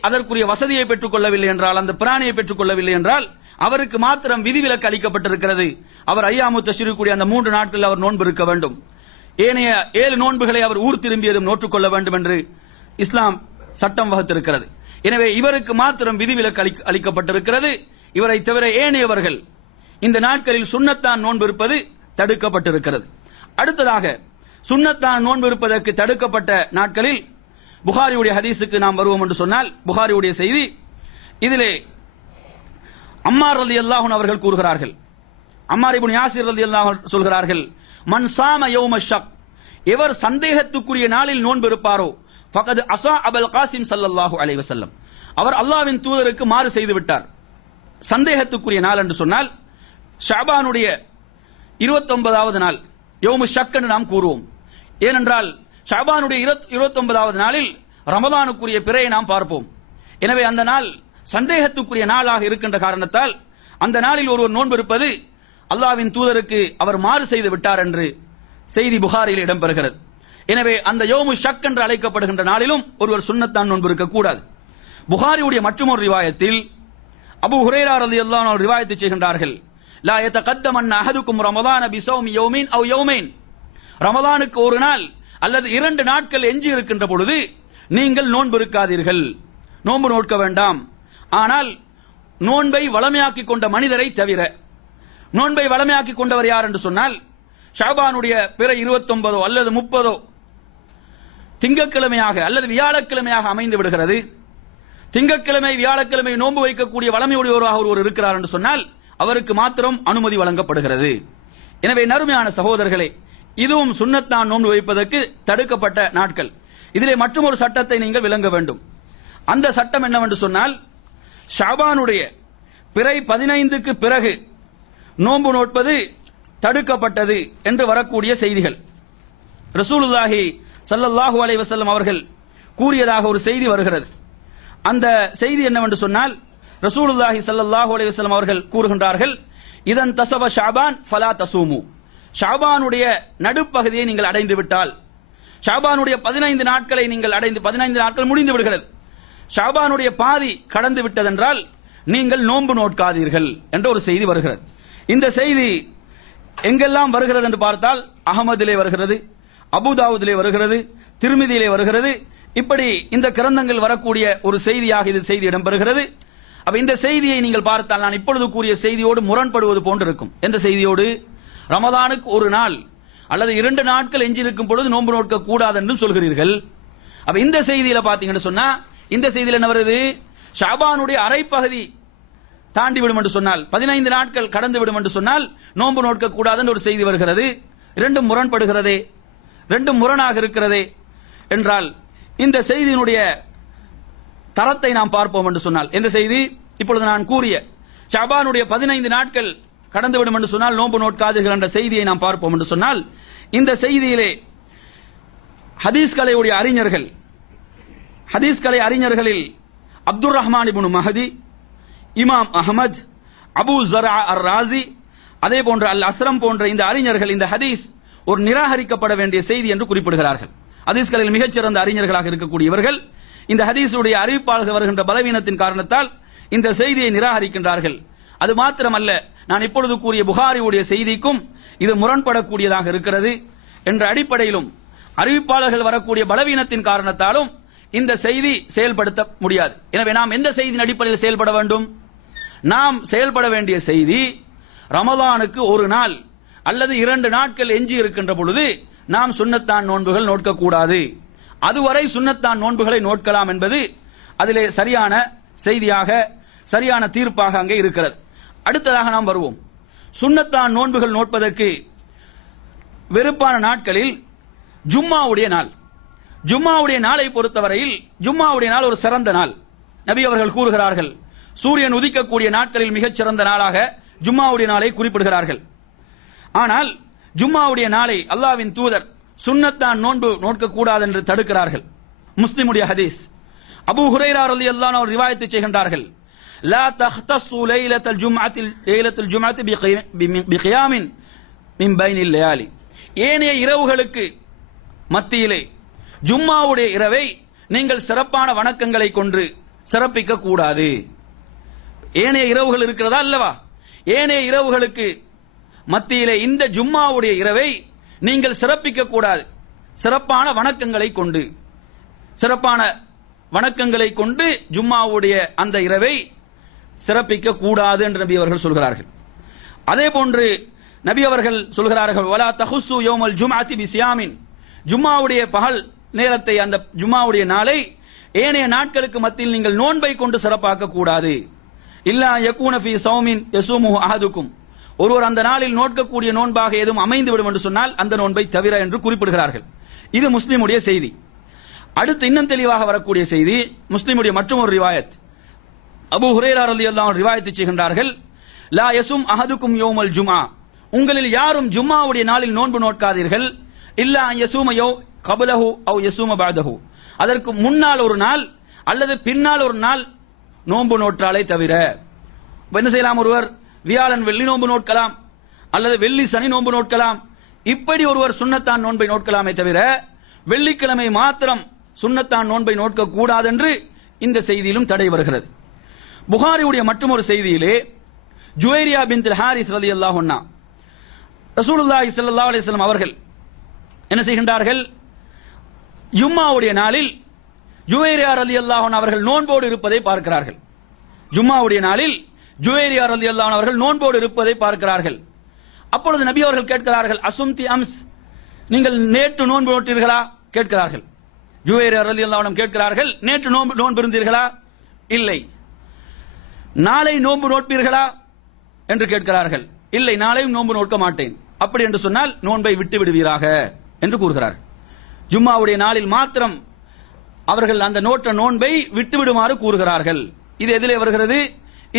அதற்குரிய வசதியை பெற்றுக் கொள்ளவில்லை என்றால், அந்த பிராணியை பெற்றுக் கொள்ளவில்லை என்றால் அவருக்கு மாத்திரம் விதிவிலக்கு அளிக்கப்பட்டிருக்கிறது. அவர் ஐயாமு தஷ்ரீக்குடைய அந்த 3 நாட்களில் அவர் நோன்பு இருக்க வேண்டும். ஏனைய 7 நோன்புகளை அவர் ஊர் திரும்பியதும் நோற்றுக்கொள்ள வேண்டும் என்று இஸ்லாம் சட்டம் வகுத்திருக்கிறது. எனவே இவருக்கு மாத்திரம் விதிவிலக்கு அளிக்கப்பட்டிருக்கிறது. இவரை தவிர ஏனையவர்கள் இந்த நாட்களில் சுன்னத்தான் நோன்பு இருப்பது தடுக்கப்பட்டிருக்கிறது. அடுத்ததாக சுன்னத்தான் நோன்பு இருப்பதற்கு தடுக்கப்பட்ட நாட்களில் புகாரியுடைய ஹதீஸுக்கு நாம் வருவோம் என்று சொன்னால், புகாரியுடைய செய்தி இதிலே அம்மார் ரலியல்லாஹு அன்ஹு அவர்கள் கூறுகிறார்கள், அம்மார் இப்னு யாசிர் ரலியல்லாஹு அன்ஹு சொல்கிறார்கள், மன் சாம யௌம ஷக், எவர் சந்தேகத்துக்குரிய நாளில் நோன்பு இருப்பாரோ ஃபகத் அஸா அபுல் காசிம் ஸல்லல்லாஹு அலைஹி வஸல்லம், அவர் அல்லாஹ்வின் தூதருக்கு மாறு செய்து விட்டார். சந்தேகத்துக்குரிய நாள் என்று சொன்னால் ஷஅபானுடைய 29வது நாள் யௌமு ஷக் என்று நாம் கூறுவோம். ஏனென்றால் ஷஅபானுடைய 29வது நாளில் ரமலானுக்குரிய பிறையை நாம் பார்ப்போம். எனவே அந்த நாள் சந்தேகத்துக்குரிய நாளாக இருக்கின்ற காரணத்தால் அந்த நாளில் ஒருவர் நோன்பு இருப்பது அல்லாஹ்வின் தூதருக்கு அவர் மாறு செய்து விட்டார் என்று செய்தி புகாரியில் இடம்பெறுகிறது. எனவே அந்த யௌமு ஷக் என்று அழைக்கப்படுகின்ற நாளிலும் ஒருவர் சுன்னத்தான் நோன்பு இருக்கக்கூடாது. புகாரியுடைய மற்றொரு ரிவாயத்தில் அபூ ஹுரைரா ரலியல்லாஹு அன்ஹு ரிவாயத்தை செய்கின்றார்கள், லா யதகத்தமன் அஹதுக்கும் ரமலான பிஸௌமி யௌமின் அவ் யௌமைன், ரமலானுக்கு ஒரு நாள் அல்லது 2 நாட்கள் எஞ்சி இருக்கின்ற பொழுது நீங்கள் நோன்பு இருக்காதீர்கள், நோன்பு நோட்க வேண்டாம். ஆனால் நோன்பை வளமையாக்கி கொண்ட மனிதரை தவிர. நோன்பை வளமையாக்கி கொண்டவர் யார் என்று சொன்னால், ஷஅபானுடைய பிற 29 அல்லது 30 திங்கட்கிழமையாக அல்லது வியாழக்கிழமையாக அமைந்து விடுகிறது. திங்கட்கிழமை வியாழக்கிழமை நோன்பு வைக்கக்கூடிய வளமையுடையவராக ஒருவர் இருக்கிறார் என்று சொன்னால் அவருக்கு மாத்திரம் அனுமதி வழங்கப்படுகிறது. எனவே நறுமையான சகோதரர்களே, இதுவும் சுன்னத்தான் நோன்பு வைப்பதற்கு தடுக்கப்பட்ட நாட்கள். இதிலே மற்றொரு சட்டத்தை நீங்கள் விளங்க வேண்டும். அந்த சட்டம் என்னவென்று சொன்னால், ஷஅபானுடைய பிறை 15க்கு பிறகு நோன்பு நோட்பது தடுக்கப்பட்டது என்று வரக்கூடிய செய்திகள். ரசூலுல்லாஹி ஸல்லல்லாஹு அலைஹி வஸல்லம் அவர்கள் கூறியதாக ஒரு செய்தி வருகிறது. அந்த செய்தி என்னவென்று சொன்னால், ரசூலுல்லாஹி ஸல்லல்லாஹு அலைஹி வஸல்லம் அவர்கள் கூறுகின்றார்கள், இதன் தஸப ஷஅபான் ஃபலா தஸூமு, ஷஅபானுடைய நடுப்பகுதியை நீங்கள் அடைந்து விட்டால், ஷஅபானுடைய 15 நாட்களை நீங்கள் அடைந்து 15 நாட்கள் முடிந்து விடுகிறது, ஷஅபானுடைய பாதி கடந்து விட்டதென்றால் நீங்கள் நோன்பு நோட்காதீர்கள் என்ற ஒரு செய்தி வருகிறது. இந்த செய்தி எங்கெல்லாம் வருகிறது என்று பார்த்தால், அஹமதிலே வருகிறது, அபூதாவுதிலே வருகிறது, திர்மிதியிலே வருகிறது. இப்படி இந்த கிரந்தங்கள் வரக்கூடிய ஒரு செய்தியாக இது செய்தி இடம்பெறுகிறது. அப்ப இந்த செய்தியை நீங்கள் பார்த்தால் நான் இப்பொழுது கூறிய செய்தியோடு முரண்படுவது போன்று இருக்கும். எந்த செய்தியோடு? ரமலானுக்கு ஒரு நாள் அல்லது 2 நாட்கள் எஞ்சிருக்கும் பொழுது நோன்பு நோட்க கூடாது என்று சொல்கிறீர்கள். அப்ப இந்த செய்தியில பாத்தீங்கன்னு சொன்னா, இந்த செய்தியில் என்ன வருது? ஷஅபானுடைய அரைப்பகுதி தாண்டி விடும் என்று சொன்னால், 15 நாட்கள் கடந்து விடும் என்று சொன்னால் நோன்பு நோட்க கூடாது என்று ஒரு செய்தி வருகிறது. இரண்டும் முரண்படுகிறதே, ரெண்டும் முரணாக இருக்கிறதே என்றால் இந்த செய்தியினுடைய தரத்தை நாம் பார்ப்போம் என்று சொன்னால், எந்த செய்தி? இப்பொழுது நான் கூறிய ஷஅபானுடைய 15 நாட்கள் கடந்துவிடும் என்று சொன்னால் நோன்பு நோட்காதீர்கள் என்ற செய்தியை நாம் பார்ப்போம் என்று சொன்னால், இந்த செய்தியிலே ஹதீஸ்களையுடைய அறிஞர்கள், ஹதீஸ்கலை அறிஞர்களில் அப்துர் ரஹ்மான் இப்னு மஹதி, இமாம் அஹமத், அபூ ஸர்ஆ அர் ராஸி, அதே போன்ற அல் அஸ்ரம் போன்ற இந்த அறிஞர்கள் இந்த ஹதீஸ் ஒரு நிராகரிக்கப்பட வேண்டிய செய்தி என்று குறிப்பிடுகிறார்கள். ஹதீஸ்களில் மிகச்சிறந்த அறிஞர்களாக இருக்கக்கூடியவர்கள் இந்த ஹதீஸுடைய அறிவிப்பாளர்கள் வருகின்ற பலவீனத்தின் காரணத்தால் இந்த செய்தியை நிராகரிக்கின்றார்கள். அது மாத்திரமல்ல, நான் இப்பொழுது கூறிய புகாரியுடைய செய்திக்கும் இது முரண்படக்கூடியதாக இருக்கிறது என்ற அடிப்படையிலும் அறிவிப்பாளர்கள் வரக்கூடிய பலவீனத்தின் காரணத்தாலும் இந்த செய்தி செயல்படுத்த முடியாது. எனவே நாம் எந்த செய்தியின் அடிப்படையில் செயல்பட வேண்டும்? நாம் செயல்பட வேண்டிய செய்தி, ரமலானுக்கு ஒரு நாள் அல்லது 2 நாட்கள் எஞ்சி இருக்கின்ற பொழுது நாம் சுன்னத்தான் நோன்புகள் நோட்கக்கூடாது, அதுவரை சுன்னத்தான் நோன்புகளை நோட்கலாம் என்பது அதிலே சரியான செய்தியாக, சரியான தீர்ப்பாக அங்கே இருக்கிறது. அடுத்ததாக நாம் வருவோம். சுன்னத்தான் நோன்புகள் நோட்பதற்கு வெறுப்பான நாட்களில் ஜும்மாவுடைய நாள். ஜும்மாவுடைய நாளை பொறுத்தவரையில் ஜும்மாவுடைய நாள் ஒரு சிறந்த நாள். நபி அவர்கள் கூறுகிறார்கள், சூரியன் உதிக்கக்கூடிய நாட்களில் மிகச் சிறந்த நாளாக ஜும்மாவுடைய நாளை குறிப்பிடுகிறார்கள். ஆனால் ஜும்மாவுடைய நாளை அல்லாஹ்வின் தூதர் சுன்னத்தான் நோன்பு நோட்க கூடாது என்று தடுக்கிறார்கள். முஸ்லிமுடைய ஹதீஸ், அபூ ஹுரைரா ரலியல்லாஹு அன்ஹு ரிவாயத் செய்கின்றார்கள், லா தஹ்தஸு லைலத்துல் ஜும்அத்தி பிகியாமின் மின் பைனில் லயாலி, ஏனைய இரவுகளுக்கு மத்தியிலே ஜும்மாவுடைய இரவை நீங்கள் சிறப்பான வணக்கங்களை கொண்டு சிறப்பிக்க கூடாது. ஏனைய இரவுகள் இருக்கிறதா அல்லவா? ஏனைய இரவுகளுக்கு மத்தியிலே இந்த ஜும்மாவுடைய இரவை நீங்கள் சிறப்பிக்க கூடாது. சிறப்பான வணக்கங்களை கொண்டு, சிறப்பான வணக்கங்களை கொண்டு ஜும்மாவுடைய அந்த இரவை சிறப்பிக்க கூடாது என்று நபி அவர்கள் சொல்கிறார்கள். அதே போன்று நபி அவர்கள் சொல்கிறார்கள் வலா தஹுஸ்ஸு யௌமல் ஜும்அத்தி பிஸியாமின், ஜும்மாவுடைய பகல் நேரத்தை, அந்த ஜும்மாவுடைய நாளை ஏனைய நாட்களுக்கு மத்தியில் நீங்கள் நோன்பை கொண்டு சிறப்பாக்க கூடாது. இல்லா யகூன ஃபீ ஸௌமின் யஸூமுஹு அஹதுக்கும், ஒருவர் அந்த நாளில் நோட்கக்கூடிய நோன்பாக எதுவும் அமைந்து விடும் என்று சொன்னால் அந்த நோன்பை தவிர என்று குறிப்பிடுகிறார்கள். இது முஸ்லிமுடைய செய்தி. அடுத்து இன்னும் தெளிவாக வரக்கூடிய செய்தி முஸ்லிமுடைய மற்றொரு ரிவாயத். அபூ ஹுரைரா ரலியல்லாஹு அன்ஹு ரிவாயத் செய்கின்றார்கள், லா யஸும் அஹதுக்கும் யௌமல் ஜும்ஆ, உங்களில் யாரும் ஜும்மாவுடைய நாளில் நோன்பு நோட்காதீர்கள். இல்லா யஸூம கபலஹு அவ் யஸூம பஅதஹு, அதற்கு முன்னால் ஒரு நாள் அல்லது பின்னால் ஒரு நாள் நோன்பு நோற்றாலே தவிர. என்ன செய்யலாம்? ஒருவர் வியாழன் வெள்ளி நோன்பு நோட்கலாம், அல்லது வெள்ளி சனி நோன்பு நோட்கலாம். இப்படி ஒருவர் சுன்னத்தான் நோன்பை நோட்கலாமே தவிர வெள்ளிக்கிழமை மாத்திரம் சுன்னத்தான் நோன்பை நோட்க கூடாது என்று இந்த செய்தியிலும் தடை வருகிறது. புகாரியுடைய மற்றொரு செய்தியிலே ஜுவைரியா பின்த் ஹாரிஸ் ரலியல்லாஹு அன்ஹா, ரசூலுல்லாஹி ஸல்லல்லாஹு அலைஹி வஸல்லம் அவர்கள் என்ன செய்கின்றார்கள்? ஜும்மாவுடைய நாளில் ஜுவைரியா ரலியல்லாஹு அன்ஹா அவர்கள் நோன்போடு இருப்பதை பார்க்கிறார்கள். ஜும்மாவுடைய நாளில் ஜுவைரியா ரலியல்லாஹு அன்ஹா அவர்கள் நோன்போடு இருப்பதை பார்க்கிறார்கள். அப்பொழுது நபி அவர்கள் கேட்கிறார்கள், அசும்தி அம்ஸ், நீங்கள் நேற்று நோன்பு நோட்டீர்களா கேட்கிறார்கள். ஜுவைரியா ரலியல்லாஹு அன்ஹா கேட்கிறார்கள், நேற்று நோன்பு இருந்தீர்களா? இல்லை. நாளை நோன்பு நோட்பீர்களா என்று கேட்கிறார்கள். இல்லை, நாளையும் நோன்பு நோட்க மாட்டேன். அப்படி என்று சொன்னால் நோன்பை விட்டு விடுவீராக என்று கூறுகிறார். ஜும்மாவுடைய நாளில் மாத்திரம் அவர்கள் அந்த நோட்ட நோன்பை விட்டுவிடுமாறு கூறுகிறார்கள். இது எதிலே வருகிறது?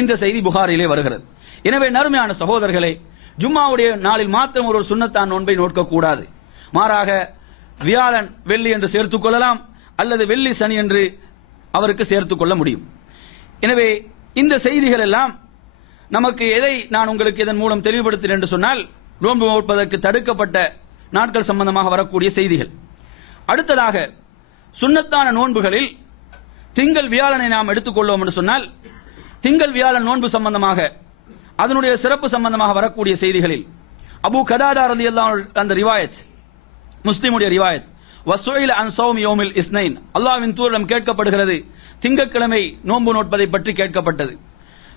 இந்த செய்தி புகாரிலே வருகிறது. எனவே நறுமையான சகோதரர்களே, ஜும்மாவுடைய நாளில் மாத்திரம் ஒரு சுன்னத்தான் நோன்பை நோட்க கூடாது. மாறாக வியாழன் வெள்ளி என்று சேர்த்துக் கொள்ளலாம், அல்லது வெள்ளி சனி என்று அவருக்கு சேர்த்துக் கொள்ள முடியும். எனவே இந்த செய்திகள் எல்லாம் நமக்கு எதை நான் உங்களுக்கு இதன் மூலம் தெளிவுபடுத்தினேன் என்று சொன்னால், நோன்பு நோட்பதற்கு தடுக்கப்பட்ட நாட்கள் சம்பந்தமாக வரக்கூடிய செய்திகள். அடுத்ததாக சுன்னத்தான நோன்புகளில் திங்கள் வியாழனை நாம் எடுத்துக்கொள்வோம் என்று சொன்னால், திங்கள் வியாழன் நோன்பு சம்பந்தமாக அதனுடைய சிறப்பு சம்பந்தமாக வரக்கூடிய செய்திகளில் அபூ கதாதா ரலியல்லாஹு அன்ஹு அந்த ரிவாயத், முஸ்லிமுடைய ரிவாயத், வஸுஇல அன் ஸௌமி யௌமில் இஸ்னைன், அல்லாஹ்வின் தூதரிடம் கேட்கப்படுகிறது திங்கட்கிழமை நோன்பு நோட்பதை பற்றி கேட்கப்பட்டது.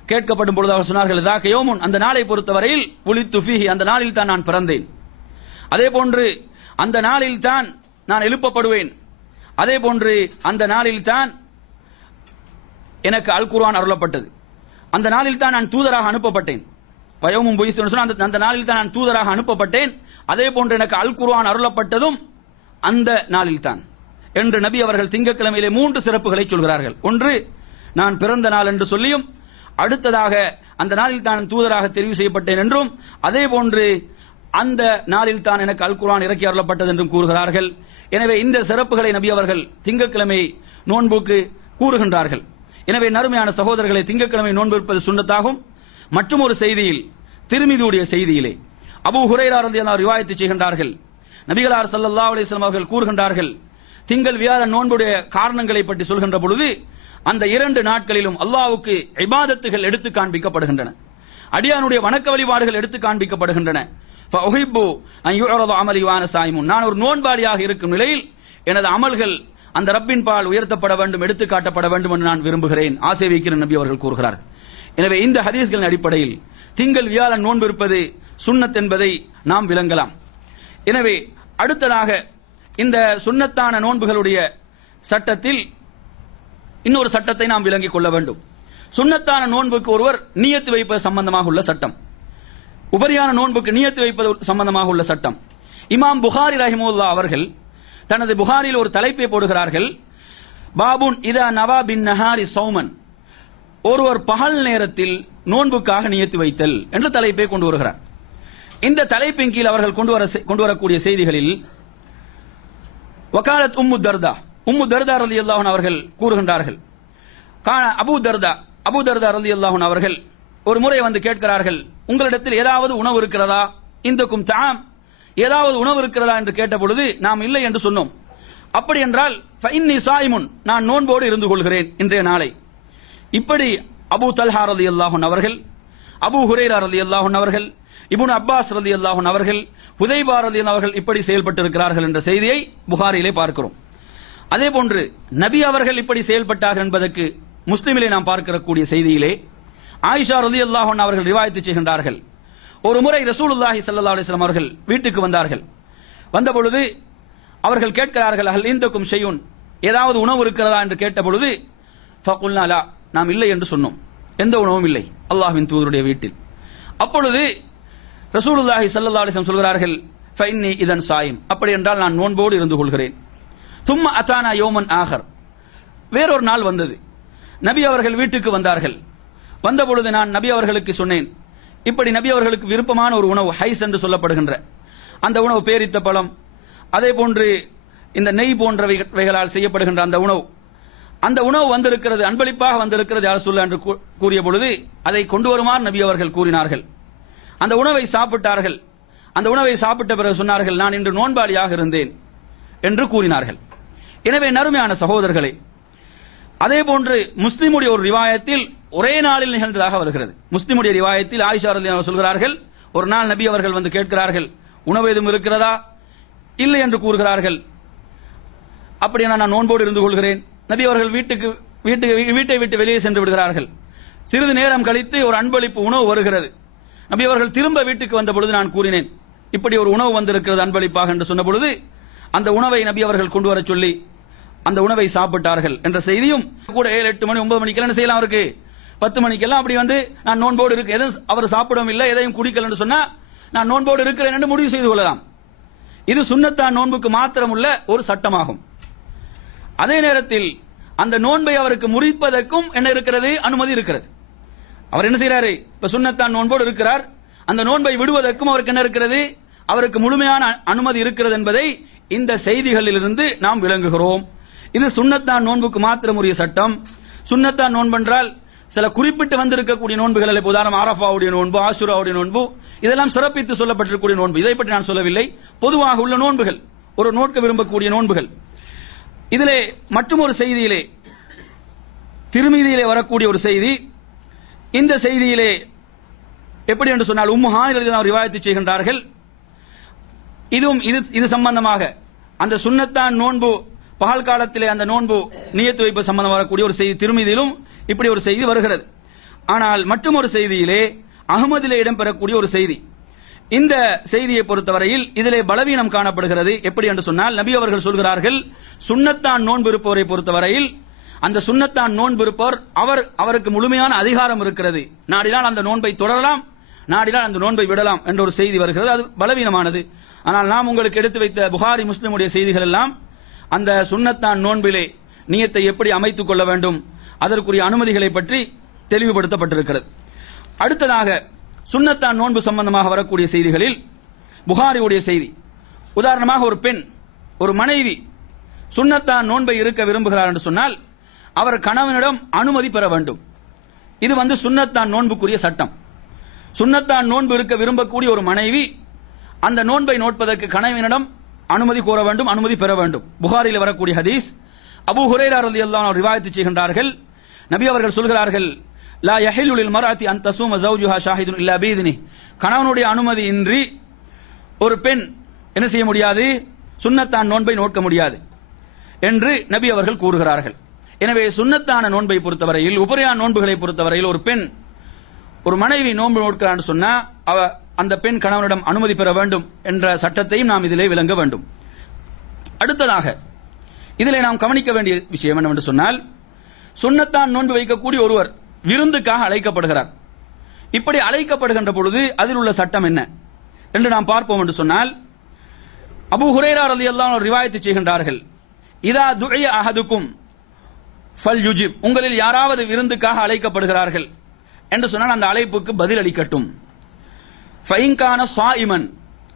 கேட்கப்படும் பொழுது அவர் சொன்னார்கள், ذاك يوم, அந்த நாளை பொறுத்தவரையில் உலித்து ஃபீஹி, அந்த நாளில் தான் நான் பிறந்தேன். அதே போன்று அந்த நாளில் தான் நான் எழுப்பப்படுவேன். அதே போன்று அந்த நாளில் தான் எனக்கு அல் குர்ஆன் அருளப்பட்டது. அந்த நாளில் தான் நான் தூதராக அனுப்பப்பட்டேன். வயமும் அந்த நாளில் தான் நான் தூதராக அனுப்பப்பட்டேன். அதே போன்று எனக்கு அல் குர்ஆன் அருளப்பட்டதும் அந்த நாளில் தான் என்று நபி அவர்கள் திங்கட்கிழமையிலே 3 சிறப்புகளை சொல்கிறார்கள். ஒன்று, நான் பிறந்த நாள் என்று சொல்லியும், அடுத்ததாக அந்த நாளில் தான் தூதராக தெரிவு செய்யப்பட்டேன் என்றும், அதே போன்று அந்த நாளில் தான் எனக்கு அல் குர்ஆன் இறக்கி அருளப்பட்டது என்றும் கூறுகிறார்கள். எனவே இந்த சிறப்புகளை நபி அவர்கள் திங்கட்கிழமை நோன்புக்கு கூறுகின்றார்கள். எனவே நறுமையான சகோதரர்களை, திங்கட்கிழமை நோன்பு இருப்பது சுன்னத்தாகும். மற்றும் ஒரு செய்தியில், திருமிதியுடைய செய்தியிலே அபூ ஹுரைரா ரலியல்லாஹு அன்ஹு ரிவாயத் செய்கின்றார்கள், நபிகளார் ஸல்லல்லாஹு அலைஹி வஸல்லம் அவர்கள் கூறுகின்றார்கள், திங்கள் வியாழன் நோன்புடைய காரணங்களை பற்றி சொல்கின்ற பொழுது அந்த 2 நாட்களிலும் அல்லாஹ்வுக்கு இபாதத்துகள் எடுத்து காண்பிக்கப்படுகின்றன, அடியானுடைய வணக்க வழிபாடுகள் எடுத்து காண்பிக்கப்படுகின்றன. ஃபஉஹிப்பு அன் யுஅரத அமலி வான ஸாயிமுன், நான் ஒரு நோன்பாளியாக இருக்கும் நிலையில் எனது அமல்கள் அந்த ரப்பின் பால் உயர்த்தப்பட வேண்டும், எடுத்து காட்டப்பட வேண்டும் என்று நான் விரும்புகிறேன், ஆசை வைக்கிற நபி அவர்கள் கூறுகிறார். எனவே இந்த ஹதீஸ்களின் அடிப்படையில் திங்கள் வியாழன் நோன்பு இருப்பது சுன்னத் என்பதை நாம் விளங்கலாம். எனவே அடுத்ததாக இந்த சுன்னத்தான நோன்புகளுடைய சட்டத்தில் இன்னொரு சட்டத்தை நாம் விளங்கிக் கொள்ள வேண்டும். சுன்னத்தான நோன்புக்கு ஒருவர் நியத்து வைப்பது சம்பந்தமாக உள்ள சட்டம், உபரியான நோன்புக்கு நியத்து வைப்பது சம்பந்தமாக உள்ள சட்டம். இமாம் புகாரி ரஹிமஹுல்லாஹ் அவர்கள் தனது புகாரில் ஒரு தலைப்பை போடுகிறார்கள், பாபுன் இதா நவா பின் நஹாரி சௌமன், ஒருவர் பகல் நேரத்தில் நோன்புக்காக நியத்து வைத்தல் என்ற தலைப்பை கொண்டு வருகிறார். இந்த தலைப்பின் கீழ் அவர்கள் கொண்டு வரக்கூடிய செய்திகளில் வகாலத் உம்மு தர்தா ரலியல்லாஹு அன்ஹா அவர்கள் கூறுகின்றார்கள், அபூ தர்தா ரலியல்லாஹு அன்ஹு அவர்கள் ஒரு முறை வந்து கேட்கிறார்கள், உங்களிடத்தில் ஏதாவது உணவு இருக்கிறதா, இந்தக்கும் தாம், ஏதாவது உணவு இருக்கிறதா என்று கேட்ட பொழுது நாம் இல்லை என்று சொன்னோம். அப்படி என்றால் ஃபஇன்னி ஸாயிமுன், நான் நோன்போடு இருந்து கொள்கிறேன் இன்றைய நாளை. இப்படி அபூ தல்ஹா ரலியல்லாஹு அன்ஹு அவர்கள், அபூ ஹுரைரா ரலியல்லாஹு அன்ஹு அவர்கள், இப்னு அப்பாஸ் ரலியல்லாஹு அன்ஹு அவர்கள், ஹுதைபா ரலியல்லாஹு அவர்கள் இப்படி செயல்பட்டு இருக்கிறார்கள் என்ற செய்தியை புகாரியிலே பார்க்கிறோம். அதே போன்று நபி அவர்கள் இப்படி செயல்பட்டார்கள் என்பதற்கு முஸ்லிமிலே நாம் பார்க்கக்கூடிய செய்தியிலே ஆயிஷா ரலியல்லாஹு அன்ஹா அவர்கள் ரிவாயத்து செய்கின்றார்கள், ஒரு முறை ரசூலுல்லாஹி ஸல்லல்லாஹு அலைஹி வஸல்லம் அவர்கள் வீட்டுக்கு வந்தார்கள். வந்தபொழுது அவர்கள் கேட்கிறார்கள், ஹல் இந்தக்கும் ஷையுன், ஏதாவது உணவு இருக்கிறதா என்று கேட்டபொழுது ஃபகுல்னா லா, நாம் இல்லை என்று சொன்னோம். எந்த உணவும் இல்லை அல்லாஹ்வின் தூதருடைய வீட்டில். அப்பொழுது ரசூலுல்லாஹி ஸல்லல்லாஹு அலைஹி வஸல்லம் சொல்கிறார்கள், ஃபஇன்னி இதன் சாயிம், அப்படி என்றால் நான் நோன்போடு இருந்து கொள்கிறேன். தும்ம அதானா யௌமன் ஆகர், வேறொரு நாள் வந்தது. நபி அவர்கள் வீட்டுக்கு வந்தார்கள். வந்தபொழுது நான் நபி அவர்களுக்கு சொன்னேன், இப்படி நபி அவர்களுக்கு விருப்பமான ஒரு உணவு ஹைஸ் என்று சொல்லப்படுகின்ற அந்த உணவு, பேரித்த பழம், அதே போன்று இந்த நெய் போன்றவைகளால் செய்யப்படுகின்ற அந்த உணவு வந்திருக்கிறது, அன்பளிப்பாக வந்திருக்கிறது யார் சொல்ல என்று கூறிய பொழுது அதை கொண்டு வருமாறு நபி அவர்கள் கூறினார்கள். அந்த உணவை சாப்பிட்டார்கள். அந்த உணவை சாப்பிட்ட பிறகு சொன்னார்கள், நான் இன்று நோன்பாளியாக இருந்தேன் என்று கூறினார்கள். எனவே நறுமையான சகோதரர்களே, அதே போன்று முஸ்லிமுடைய ஒரு ரிவாயத்தில் ஒரே நாளில் நிகழ்ந்ததாக வருகிறது. முஸ்லிமுடைய ரிவாயத்தில் ஆயிஷா ரலியல்லாஹு அன்ஹா சொல்கிறார்கள், ஒரு நாள் நபி அவர்கள் வந்து கேட்கிறார்கள், உணவு எதுவும் இருக்கிறதா? இல்லை என்று கூறுகிறார்கள். அப்படியே நான் நோன்போடு இருந்து கொள்கிறேன். நபி அவர்கள் வீட்டை விட்டு வெளியே சென்று விடுகிறார்கள். சிறிது நேரம் கழித்து ஒரு அன்பளிப்பு உணவு வருகிறது. நபி அவர்கள் திரும்ப வீட்டுக்கு வந்த பொழுது நான் கூறினேன், இப்படி ஒரு உணவு வந்திருக்கிறது அன்பளிப்பாக என்று சொன்ன பொழுது அந்த உணவை நபி அவர்கள் கொண்டு வர சொல்லி அந்த உணவை சாப்பிட்டார்கள் என்ற செய்தியும் கூட 7, 8 மணி 9 மணிக்கெல்லாம் என்ன செய்யலாம், அவருக்கு 10 மணிக்கெல்லாம் அப்படி வந்து நான் நோன்போடு இருக்கு, எதுவும் அவர் சாப்பிடவும் இல்லை, எதையும் குடிக்கல என்று சொன்னா நான் நோன்போடு இருக்கிறேன் என்று முடிவு செய்து கொள்ளலாம். இது சுன்னத்தான் நோன்புக்கு மாத்திரம் உள்ள ஒரு சட்டமாகும். அதே நேரத்தில் அந்த நோன்பை அவருக்கு முறிப்பதற்கும் என்ன இருக்கிறது, அனுமதி இருக்கிறது. அவர் என்ன செய்யறாரு, இப்ப சுன்னத்தான் நோன்போடு இருக்கிறார், அந்த நோன்பை விடுவதற்கும் அவருக்கு என்ன இருக்கிறது, அவருக்கு முழுமையான அனுமதி இருக்கிறது என்பதை இந்த செய்திகளில் இருந்து நாம் விளங்குகிறோம். இது சுன்னத்தான் நோன்புக்கு மாத்திரம் உரிய சட்டம். சுன்னத்தான் நோன்பென்றால் சில குறிப்பிட்டு வந்திருக்கக்கூடிய நோன்புகள், உதாரணம் அரஃபாவுடைய நோன்பு, ஆஷுராவுடைய நோன்பு, இதெல்லாம் சிறப்பித்து சொல்லப்பட்டிருக்கக்கூடிய நோன்பு. இதை பற்றி நான் சொல்லவில்லை. பொதுவாக உள்ள நோன்புகள், ஒரு நோக்க விரும்பக்கூடிய நோன்புகள். இதிலே மற்றும் ஒரு செய்தியிலே, திருமீதியிலே வரக்கூடிய ஒரு செய்தி, இந்த செய்தியிலே எப்படி என்று சொன்னால் உம்மு ஹானி ரலியல்லாஹு அன்ஹா ரிவாயத்து செய்கின்றார்கள். இது சம்பந்தமாக அந்த சுன்னத்தான் நோன்பு பகல் காலத்திலே அந்த நோன்பு நியத்து வைப்பு சம்பந்தம் வரக்கூடிய ஒரு செய்தி திருமீதியிலும் இப்படி ஒரு செய்தி வருகிறது. ஆனால் மற்றும் ஒரு செய்தியிலே அஹ்மதிலே இடம்பெறக்கூடிய ஒரு செய்தி, இந்த செய்தியை பொறுத்தவரையில் இதிலே பலவீனம் காணப்படுகிறது. எப்படி என்று சொன்னால் நபி அவர்கள் சொல்கிறார்கள், சுன்னத்தான் நோன்பு இருப்பவரை பொறுத்தவரையில் அந்த சுன்னத்தான் நோன்பு இருப்பவர் அவருக்கு முழுமையான அதிகாரம் இருக்கிறது, நாடினால் அந்த நோன்பை தொடரலாம், நாடினால் அந்த நோன்பை விடலாம் என்ற ஒரு செய்தி வருகிறது. அது பலவீனமானது. ஆனால் நாம் உங்களுக்கு எடுத்து வைத்த புகாரி முஸ்லிமுடைய செய்திகள் எல்லாம் அந்த சுன்னத்தான் நோன்பிலே நியத்தை எப்படி அமைத்துக் கொள்ள வேண்டும், அதற்குரிய அனுமதிகளை பற்றி தெளிவுபடுத்தப்பட்டிருக்கிறது. அடுத்ததாக சுன்னத்தான் நோன்பு சம்பந்தமாக வரக்கூடிய செய்திகளில் புகாரியுடைய செய்தி, உதாரணமாக ஒரு பெண், ஒரு மனைவி சுன்னத்தான் நோன்பை இருக்க விரும்புகிறார் என்று சொன்னால் அவர் கணவனிடம் அனுமதி பெற வேண்டும். இது சுன்னத்தான் நோன்புக்குரிய சட்டம். சுன்னத்தான் நோன்பு இருக்க விரும்பக்கூடிய ஒரு மனைவி அந்த நோன்பை நோட்பதற்கு கணவனிடம் அனுமதி கோர வேண்டும், அனுமதி பெற வேண்டும். புகாரில் வரக்கூடிய ஹதீஸ், அபூ ஹுரைரா ரலியல்லாஹு அன்ஹு ரிவாயத்து செய்கின்றார்கள், நபி அவர்கள் சொல்கிறார்கள், லா யஹில்லு லில் மர்அத்தி அன் தஸூம ஸௌஜுஹா ஷாஹிதுன் இல்லா பிஇذنஹி, கணவனுடைய அனுமதி இன்றி ஒரு பெண் என்ன செய்ய முடியாது, சுன்னத்தான் நோன்பை நோக்க முடியாது என்று நபி அவர்கள் கூறுகிறார்கள். எனவே சுன்னத்தான நோன்பை பொறுத்தவரையில், உபரியான நோன்புகளை பொறுத்தவரையில் ஒரு பெண், ஒரு மனைவி நோன்பு நோக்கிறான்னு சொன்னா அந்த பெண் கணவனிடம் அனுமதி பெற வேண்டும் என்ற சட்டத்தையும் நாம் இதிலே விளங்க வேண்டும். அடுத்ததாக இதிலே நாம் கவனிக்க வேண்டிய விஷயம் என்னவென்று சொன்னால், சுன்னத்தான் நோன்பு வைக்கக்கூடிய ஒருவர் விருந்துக்காக அழைக்கப்படுகிறார். இப்படி அழைக்கப்படுகின்ற பொழுது அதில் உள்ள சட்டம் என்ன என்று நாம் பார்ப்போம் என்று சொன்னால், அபூ ஹுரைரா ரலியல்லாஹு அன்ஹு ரிவாயத்து செய்கின்றார்கள், இதா துஇய அஹதுக்கும் ஃபல்யுஜிப், உங்களில் யாராவது விருந்துக்காக அழைக்கப்படுகிறார்கள் என்று சொன்னால் அந்த அழைப்புக்கு பதில் அளிக்கட்டும். ஃபைன்கான சாயிமன்,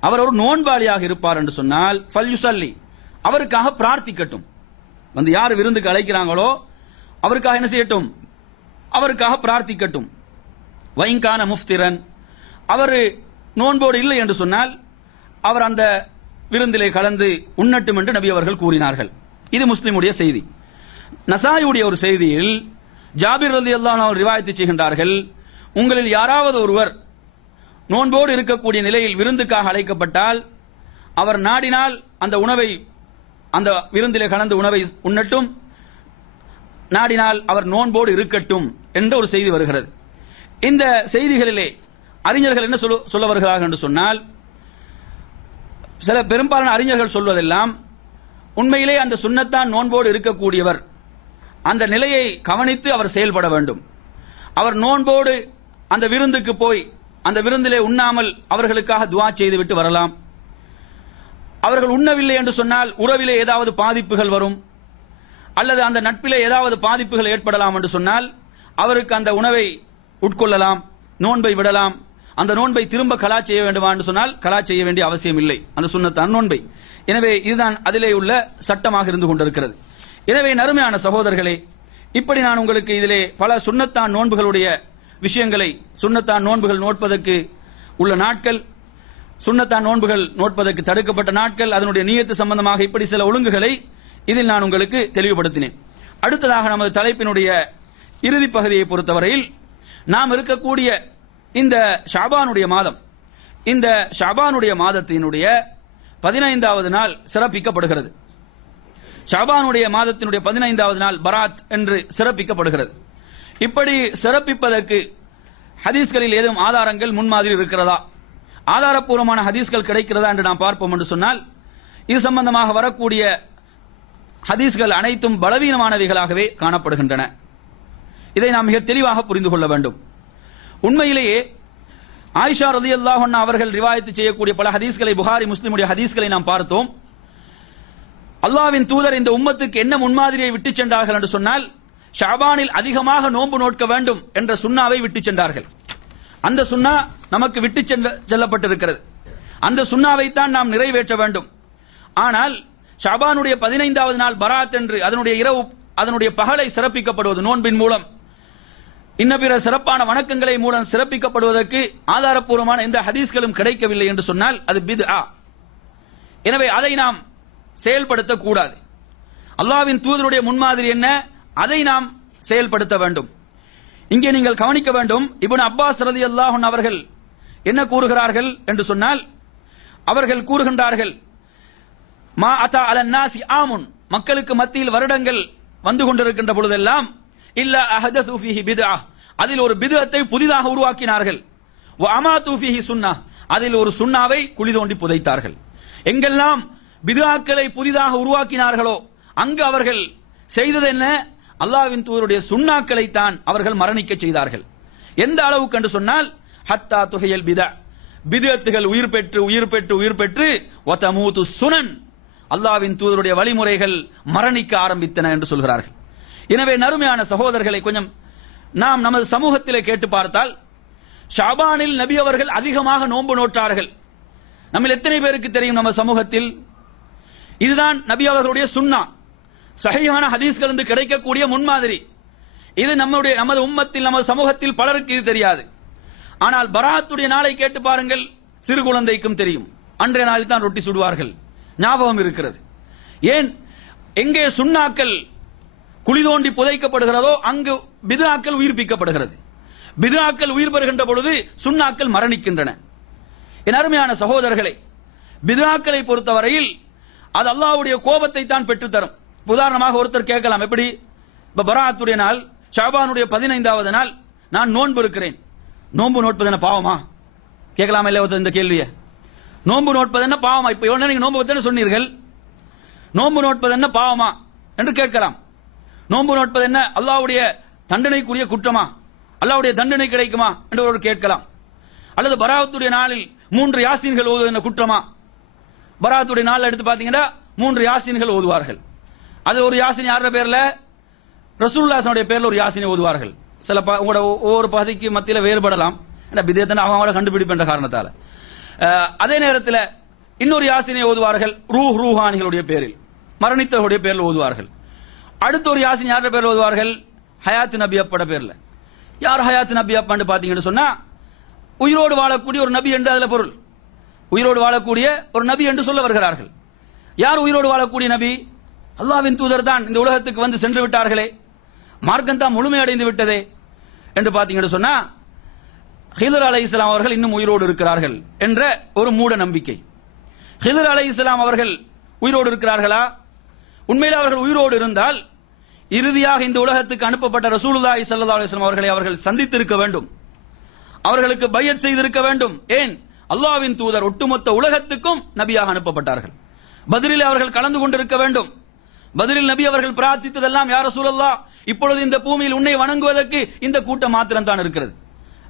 அவர் ஒரு நோன்பாளியாக இருப்பார் என்று சொன்னால் ஃபல்யுஸல்லி, அவருக்காக பிரார்த்திக்கட்டும். யார் விருந்துக்கு அழைக்கிறாங்களோ அவருக்காக என்ன செய்யட்டும், அவருக்காக பிரார்த்திக்கட்டும். வைன்கான முஃப்திரன், அவர் நோன்போடு இல்லை என்று சொன்னால் அவர் அந்த விருந்திலே கலந்து உண்ணட்டும் என்று நபி அவர்கள் கூறினார்கள். இது முஸ்லிமுடைய செய்தி. நசாயியுடைய ஒரு செய்தியில் ஜாபிர் ரலியல்லாஹு அன்ஹு ரிவாயத்து செய்கின்றார்கள், உங்களில் யாராவது ஒருவர் நோன்போடு இருக்கக்கூடிய நிலையில் விருந்துக்காக அழைக்கப்பட்டால் அவர் நாடினால் அந்த உணவை, அந்த விருந்திலே கலந்து உணவை உண்ணட்டும், நாடினால் அவர் நோன்போடு இருக்கட்டும் என்ற ஒரு செய்தி வருகிறது. இந்த செய்திகளிலே அறிஞர்கள் என்ன சொல்ல வருகிறார்கள் என்று சொன்னால், சில பெரும்பாலான அறிஞர்கள் சொல்வதெல்லாம் உண்மையிலே அந்த சுன்னத்தான் நோன்போடு இருக்கக்கூடியவர் அந்த நிலையை கவனித்து அவர் செயல்பட வேண்டும். அவர் நோன்போடு அந்த விருந்துக்கு போய் அந்த விருந்திலே உண்ணாமல் அவர்களுக்காக துஆ செய்துவிட்டு வரலாம். அவர்கள் உண்ணவில்லை என்று சொன்னால் உறவிலே ஏதாவது பாதிப்புகள் வரும், அல்லது அந்த நட்பிலே ஏதாவது பாதிப்புகள் ஏற்படலாம் என்று சொன்னால் அவருக்கு அந்த உணவை உட்கொள்ளலாம், நோன்பை விடலாம். அந்த நோன்பை திரும்ப கலா செய்ய வேண்டுமா என்று சொன்னால் கலா செய்ய வேண்டிய அவசியம் இல்லை, அந்த சுன்னத்தான் நோன்பை. எனவே இதுதான் அதிலே உள்ள சட்டமாக இருந்து கொண்டிருக்கிறது. எனவே நறுமையான சகோதரர்களே, இப்படி நான் உங்களுக்கு இதிலே பல சுன்னத்தான் நோன்புகளுடைய விஷயங்களை, சுன்னத்தான் நோன்புகள் நோட்பதற்கு உள்ள நாட்கள், சுன்னத்தான் நோன்புகள் நோட்பதற்கு தடுக்கப்பட்ட நாட்கள், அதனுடைய நியத்து சம்பந்தமாக இப்படி சில ஒழுங்குகளை இதில் நான் உங்களுக்கு தெளிவுபடுத்தினேன். அடுத்ததாக நமது தலைப்பினுடைய இறுதி பகுதியை பொறுத்தவரையில் நாம் இருக்கக்கூடிய இந்த ஷாபானுடைய மாதம், இந்த ஷாபானுடைய மாதத்தினுடைய 15வது நாள் சிறப்பிக்கப்படுகிறது. ஷாபானுடைய மாதத்தினுடைய 15வது நாள் பராத் என்று சிறப்பிக்கப்படுகிறது. இப்படி சிறப்பிப்பதற்கு ஹதீஸ்களில் ஏதும் ஆதாரங்கள் முன்மாதிரி இருக்கிறதா, ஆதாரப்பூர்வமான ஹதீஸ்கள் கிடைக்கிறதா என்று நாம் பார்ப்போம் என்று சொன்னால், இது சம்பந்தமாக வரக்கூடிய ஹதீஸ்கள் அனைத்தும் பலவீனமானவைகளாகவே காணப்படுகின்றன. இதை நாம் மிக தெளிவாக புரிந்து கொள்ள வேண்டும். உண்மையிலேயே ஆயிஷா ரலியல்லாஹு அன்ஹா அவர்கள் ரிவாயத்து செய்யக்கூடிய பல ஹதீஸ்களை, புகாரி முஸ்லிமுடைய ஹதீஸ்களை நாம் பார்த்தோம். அல்லாஹ்வின் தூதர் இந்த உம்மத்துக்கு என்ன முன்மாதிரியை விட்டு சென்றார்கள் என்று சொன்னால், ஷாபானில் அதிகமாக நோன்பு நோட்க வேண்டும் என்ற சுன்னாவை விட்டு சென்றார்கள். அந்த சுன்னா நமக்கு விட்டு செல்லப்பட்டிருக்கிறது. அந்த சுன்னாவைத்தான் நாம் நிறைவேற்ற வேண்டும். ஆனால் ஷாபானுடைய 15வது நாள் பராத் என்று அதனுடைய இரவு, அதனுடைய பகலை சிறப்பிக்கப்படுவது நோன்பின் மூலம், இன்ன பிற சிறப்பான வணக்கங்களை மூலம் சிறப்பிக்கப்படுவதற்கு ஆதாரப்பூர்வமான எந்த ஹதீஸ்களும் கிடைக்கவில்லை என்று சொன்னால் அது பித்ஆ. எனவே அதை நாம் செயல்படுத்தக்கூடாது. அல்லாஹ்வின் தூதருடைய முன்மாதிரி என்ன, அதை நாம் செயல்படுத்த வேண்டும். இங்கே நீங்கள் கவனிக்க வேண்டும், இப்னு அப்பாஸ் ரலியல்லாஹு அன்ஹு அவர்கள் என்ன கூறுகிறார்கள் என்று சொன்னால், அவர்கள் கூறுகின்றார்கள், மா அத்தா அலன் நாசி ஆமுன், மக்களுக்கு மத்தியில் வருடங்கள் வந்து கொண்டிருக்கின்ற பொழுதெல்லாம் இல்லா அஹதஸு ஃபீஹி பித்ஆ, அதில் ஒரு பித்அத்தை புதிதாக உருவாக்கினார்கள். வ அமாது ஃபீஹி சுன்னah, அதில் ஒரு சுன்னாவை குழி தோண்டி புதைத்தார்கள். எங்கெல்லாம் பித்ஆக்களை புதிதாக உருவாக்கினார்களோ அங்கு அவர்கள் செய்தது என்ன, அல்லாஹ்வின் தூதருடைய சுன்னாக்களை தான் அவர்கள் மரணிக்க செய்தார்கள். எந்த அளவுக்கு என்று சொன்னால், ஹத்தா துஹியல் பித்ஆ, பித்அத்துகள் உயிர் பெற்று உயிர் பெற்று உயிர் பெற்று வ தமூது சுனன், அல்லாஹ்வின் தூதருடைய வழிமுறைகள் மரணிக்க ஆரம்பித்தன என்று சொல்கிறார்கள். எனவே நறுமையான சகோதரர்களை, கொஞ்சம் நாம் நமது சமூகத்திலே கேட்டு பார்த்தால், ஷாபானில் நபி அவர்கள் அதிகமாக நோன்பு நோற்றார்கள். நம்ம எத்தனை பேருக்கு தெரியும் நம்ம சமூகத்தில்? இதுதான் நபி அவர்களுடைய சுன்னா, சஹீஹான ஹதீஸ்கள் இருந்து கிடைக்கக்கூடிய முன்மாதிரி. இது நமது உம்மத்தில், நமது சமூகத்தில் பலருக்கு இது தெரியாது. ஆனால் பராத்துடைய நாளை கேட்டு பாருங்கள், சிறு குழந்தைக்கும் தெரியும். அன்றைய நாளில் தான் ரொட்டி சுடுவார்கள், ஞாபகம் இருக்கிறது. ஏன், எங்கே சுன்னாக்கள் குழி தோண்டி புதைக்கப்படுகிறதோ அங்கு பித்ஆக்கள் உயிர்ப்பிக்கப்படுகிறது. பித்ஆக்கள் உயிர் பெறுகின்ற பொழுது சுன்னாக்கள் மரணிக்கின்றன. என் அருமையான சகோதரர்களை, பித்ஆக்களை பொறுத்தவரையில் அது அல்லாஹ்வுடைய கோபத்தை தான் பெற்றுத்தரும். உதாரணமாக ஒருத்தர் கேட்கலாம், எப்படி, இப்ப பராத்துடைய நாள், ஷாபானுடைய 15வது நாள், நான் நோன்பு இருக்கிறேன், நோன்பு நோட்பது என்ன பாவமா? கேட்கலாமா இல்லையா ஒருத்தர் இந்த கேள்வியை? நோன்பு நோட்பது என்ன பாவமா? இப்ப எவ்வளவு நீங்க நோன்பு வைத்தேன்னு சொன்னீர்கள், நோன்பு நோட்பது என்ன பாவமா என்று கேட்கலாம். நோன்பு நோட்பது என்ன அல்லாஹ்வுடைய தண்டனைக்குரிய குற்றமா, அல்லாஹ்வுடைய தண்டனை கிடைக்குமா என்று ஒரு கேட்கலாம். அல்லது பராத்துடைய நாளில் 3 யாசீன்கள் ஓதுவது என்ன குற்றமா? பராத்துடைய நாள் எடுத்து பாத்தீங்கன்னா 3 யாசீன்கள் ஓதுவார்கள். அது ஒரு யாசீன் யார பேர்ல, ரசூலுல்லாஹி ஸல்லல்லாஹு அலைஹி பேர்ல ஒரு யாசீனை ஓதுவார்கள். சில உங்களோட ஒவ்வொரு பகுதிக்கு மத்தியில வேறுபடலாம், பிதஅத்தை அவங்கள கண்டுபிடிப்பென்ற காரணத்தால. அதே நேரத்தில் இன்னொரு யாசீனை ஓதுவார்கள் ரூஹானிகளுடைய பேரில், மரணித்தவருடைய பேரில் ஓதுவார்கள். அடுத்த ஒரு யாசின் யார பேர்ல ஓதுவார்கள், ஹயாத் நபி அப்பட பேர்ல. யார் ஹயாத் நபி அப்பான்னு பாத்தீங்கன்னு சொன்னா, உயிரோடு வாழக்கூடிய ஒரு நபி என்று அதுல பொருள். உயிரோடு வாழக்கூடிய ஒரு நபி என்று சொல்ல வருகிறார்கள். யார் உயிரோடு வாழக்கூடிய நபி? அல்லாஹ்வின் தூதர் தான் இந்த உலகத்துக்கு வந்து சென்று விட்டார்களே, மார்க்கம் தான் முழுமையடைந்து விட்டதே என்று பாத்தீங்கன்னு சொன்னா, ஹிதர் அலைஹிஸ்ஸலாம் அவர்கள் இன்னும் உயிரோடு இருக்கிறார்கள் என்ற ஒரு மூட நம்பிக்கை. ஹிதர் அலைஹிஸ்ஸலாம் அவர்கள் உயிரோடு இருக்கிறார்களா? உண்மையில் அவர்கள் உயிரோடு இருந்தால் இறுதியாக இந்த உலகத்துக்கு அனுப்பப்பட்ட ரசூலுல்லாஹி ஸல்லல்லாஹு அலைஹி வஸல்லம் அவர்களை அவர்கள் சந்தித்திருக்க வேண்டும். அவர்களுக்கு பையத் செய்திருக்க வேண்டும். ஏன்? அல்லாஹ்வின் தூதர் ஒட்டுமொத்த உலகத்துக்கும் நபியாக அனுப்பப்பட்டார்கள். பத்ரில் அவர்கள் கலந்து கொண்டிருக்க வேண்டும். பத்ரில் நபி அவர்கள் பிரார்த்தித்ததெல்லாம், யா ரசூலல்லாஹ், இப்பொழுது இந்த பூமியில் உன்னை வணங்குவதற்கு இந்த கூட்டம் மாத்திரம் தான் இருக்கிறது.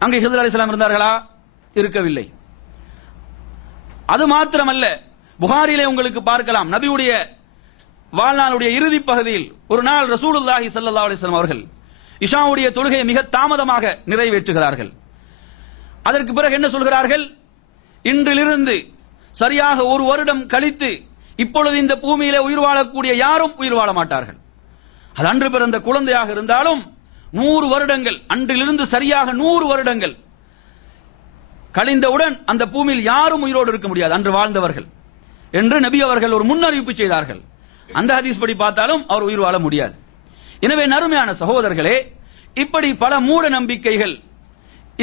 அங்கே ஹிதர் அலைஹிஸ்ஸலாம் இருந்தார்களா? இருக்கவில்லை. அது மாத்திரமல்ல, புகாரிலே உங்களுக்கு பார்க்கலாம், நபியுடைய வாழ்நாளுடைய இறுதி பகுதியில் ஒரு நாள் ரசூலுல்லாஹி ஸல்லல்லாஹு அலைஹி வஸல்லம் அவர்கள் இஷாவுடைய தொழுகையை மிக தாமதமாக நிறைவேற்றுகிறார்கள். அதற்கு பிறகு என்ன சொல்கிறார்கள்? இன்றிலிருந்து சரியாக ஒரு வருடம் கழித்து இப்பொழுது இந்த பூமியிலே உயிர் வாழக்கூடிய யாரும் உயிர் வாழ மாட்டார்கள். அது அன்று பிறந்த குழந்தையாக இருந்தாலும் 100 வருடங்கள், அன்றிலிருந்து சரியாக 100 வருடங்கள் கழிந்தவுடன் அந்த பூமியில் யாரும் உயிரோடு இருக்க முடியாது, அன்று வாழ்ந்தவர்கள் என்று நபி அவர்கள் ஒரு முன்னறிவிப்பு செய்தார்கள். அந்த ஹதீஸ் படி பார்த்தாலும் அவர் உயிர் வாழ முடியாது. எனவே நறுமையான சகோதரர்களே, இப்படி பல மூட நம்பிக்கைகள்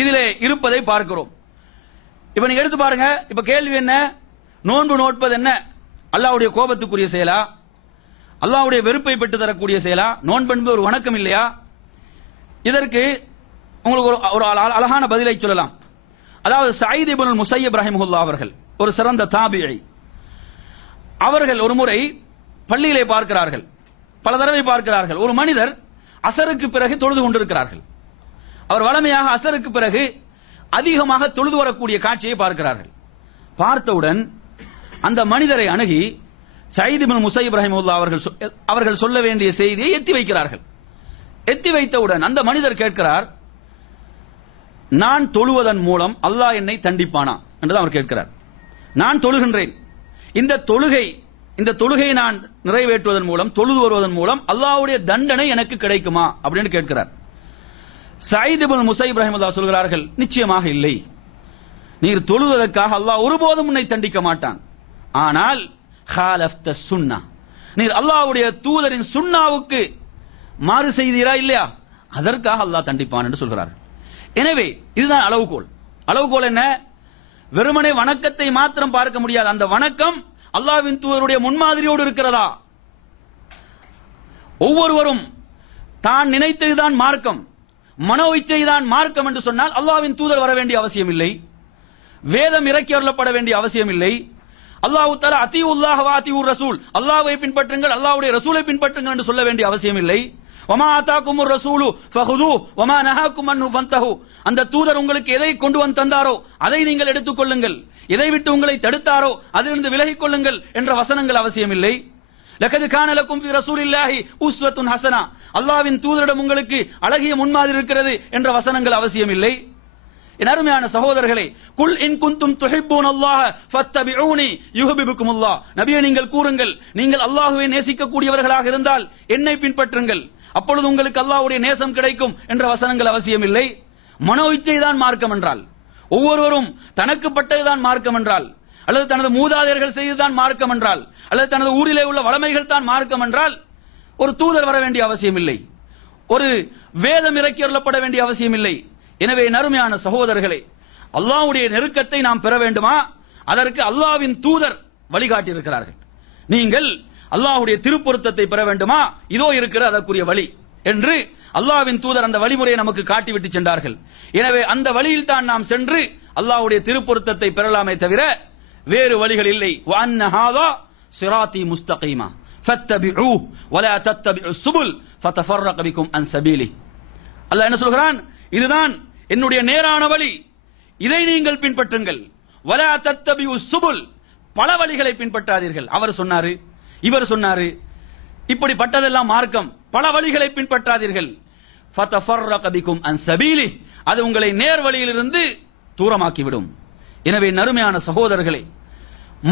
இதிலே இருப்பதை பார்க்கிறோம். இப்ப நீங்க எடுத்து பாருங்க. இப்ப கேள்வி என்ன? நோன்பு நோட்பது என்ன அல்லாஹ்வுடைய கோபத்துக்குரிய செயலா? அல்லாஹ்வுடைய வெறுப்பை பெற்று தரக்கூடிய செயலா? நோன்பு என்பது ஒரு வணக்கம் இல்லையா? இதற்கு உங்களுக்கு ஒரு அழகான பதிலை சொல்லலாம். அதாவது சயீத் இப்னுல் முஸய்யிப் ரஹிமஹுல்லாஹ் அவர்கள் ஒரு சிறந்த தாபிஈ. அவர்கள் ஒரு முறை பள்ளியிலே பார்க்கிறார்கள், பல தடவை பார்க்கிறார்கள், ஒரு மனிதர் அசருக்கு பிறகு தொழுது கொண்டிருக்கிறார்கள். அவர் வளமையாக அசருக்கு பிறகு அதிகமாக தொழுது வரக்கூடிய காட்சியை பார்க்கிறார்கள். பார்த்தவுடன் அந்த மனிதரை அணுகி சயீத் இப்னுல் முஸய்யிப் ரஹிமஹுல்லாஹ் அவர்கள் சொல்ல வேண்டிய செய்தியை எத்தி வைக்கிறார்கள். எத்தி வைத்தவுடன் அந்த மனிதர் கேட்கிறார், நான் தொழுவதன் மூலம் அல்லாஹ் என்னை தண்டிப்பானா என்று அவர் கேட்கிறார். நான் தொழுகின்றேன், இந்த தொழுகையை நான் நிறைவேற்றுவதன் மூலம், தொழுது வருவதன் மூலம் அல்லாஹ்வுடைய தண்டனை எனக்கு கிடைக்குமா அப்படின்னு கேட்கிறார். சயீத் இப்னுல் முஸய்யிப் ரஹிமஹுல்லாஹ் சொல்கிறார்கள், நிச்சயமாக இல்லை. நீர் தொழுவதற்காக அல்லாஹ் ஒருபோதும் உன்னை தண்டிக்க மாட்டான். ஆனால் ஹாலஃப்த சுன்னா, நீர் அல்லாஹ்வுடைய தூதரின் சுன்னாவுக்கு மாறு செய்தீரா இல்லையா, அதற்காக அல்லாஹ் தண்டிப்பான் என்று சொல்கிறார்கள். எனவே இதுதான் அளவுகோல். அளவுகோல் என்ன? வெறுமனே வணக்கத்தை மாத்திரம் பார்க்க முடியாது. அந்த வணக்கம் அல்லாஹ்வின் தூதருடைய முன்மாதிரியோடு இருக்கிறதா? ஒவ்வொருவரும் தான் நினைத்ததுதான் மார்க்கம், மனோ இச்சைதான் மார்க்கம் என்று சொன்னால் அல்லாஹ்வின் தூதர் வர வேண்டிய அவசியம் இல்லை, வேதம் இறக்கி அருளப்பட வேண்டிய அவசியம் இல்லை. அல்லாஹ் தஆலா அத்தீஉல்லாஹ் வ அத்தீஉர் ரசூல், அல்லாஹ்வை பின்பற்றுங்கள், அல்லாஹ்வுடைய ரசூலை பின்பற்றுங்கள் என்று சொல்ல வேண்டிய அவசியம் இல்லை. வமா ஆதாகுமுர் ரசூலு ஃபஹுது வமா நஹாகும் அன்ஹு ஃபன்தஹு, அந்த தூதர் உங்களுக்கு எதை கொண்டு வந்து தந்தாரோ அதை நீங்கள் எடுத்துக் கொள்ளுங்கள், எதை விட்டு உங்களை தடுத்தாரோ அதிலிருந்து விலகிக் கொள்ளுங்கள் என்ற வசனங்கள் அவசியம் இல்லை. லகத் கான லக்கும் ஃபி ரசூலில்லாஹி உஸ்வத்துன் ஹஸனா, அல்லாஹ்வின் தூதரிடம் உங்களுக்கு அழகிய முன்மாதிரி இருக்கிறது என்ற வசனங்கள் அவசியம் இல்லை. என் அருமையான சகோதரர்களே, குல் இன் குன்தும் துஹிப்பூனல்லாஹ ஃபத்தபிஊனி யுஹிப்புக்குமுல்லாஹ், நபியே நீங்கள் கூறுங்கள், நீங்கள் அல்லாஹ்வை நேசிக்கக்கூடியவர்களாக இருந்தால் என்னை பின்பற்றுங்கள், அப்பொழுது உங்களுக்கு அல்லாஹ்வுடைய நேசம் கிடைக்கும் என்ற வசனங்கள் அவசியம் இல்லை. மனோ இச்சை தான் மார்க்கம் என்றால், ஒவ்வொருவரும் தனக்கு பட்டதுதான் மார்க்கம் என்றால், அல்லது தனது மூதாதையர்கள் செய்துதான் மார்க்கம் என்றால், அல்லது தனது ஊரிலே உள்ள வளமைகள் தான் மார்க்கம் என்றால் ஒரு தூதர் வர வேண்டிய அவசியம் இல்லை, ஒரு வேதம் இறக்கி அருளப்பட வேண்டிய அவசியம் இல்லை. எனவே நறுமையான சகோதரர்களே, அல்லாஹ்வுடைய நெருக்கத்தை நாம் பெற வேண்டுமா? அதற்கு அல்லாஹ்வின் தூதர் வழிகாட்டி இருக்கிறார்கள். நீங்கள் அல்லாஹ்வுடைய திருப்பொருத்தத்தை பெற வேண்டுமா? இதோ இருக்கிற அதற்குரிய வழி என்று அல்லாஹ்வின் தூதர் அந்த வழிமுறையை நமக்கு காட்டிவிட்டு சென்றார்கள். எனவே அந்த வழியில் தான் நாம் சென்று அல்லாஹ்வுடைய திருப்பொருத்தத்தை பெறலாமே தவிர வேறு வழிகள் இல்லை. வஅன்ன ஹாதா சிராத்தி முஸ்தகீமா ஃபத்தபிஊஹு வலா தத்தபிஉஸ் சுபுல் ஃபதஃபர்ரக பிகும் அன் சபீலி. அல்லாஹ் என்ன சொல்கிறான்? இதுதான் என்னுடைய நேரான வழி, இதை நீங்கள் பின்பற்றுங்கள். வலா தத்தபிஉஸ் சுபுல், பல வழிகளை பின்பற்றாதீர்கள். அவர் சொன்னாரு, இவர் சொன்னாரு, இப்படிப்பட்டதெல்லாம் மார்க்கம், பல வழிகளை பின்பற்றாதீர்கள். ஃபதஃபர்ரக பிகும் அன் சபீலி, அது உங்களை நேர் வழியிலிருந்து தூரமாக்கிவிடும். எனவே நறுமையான சகோதரர்களே,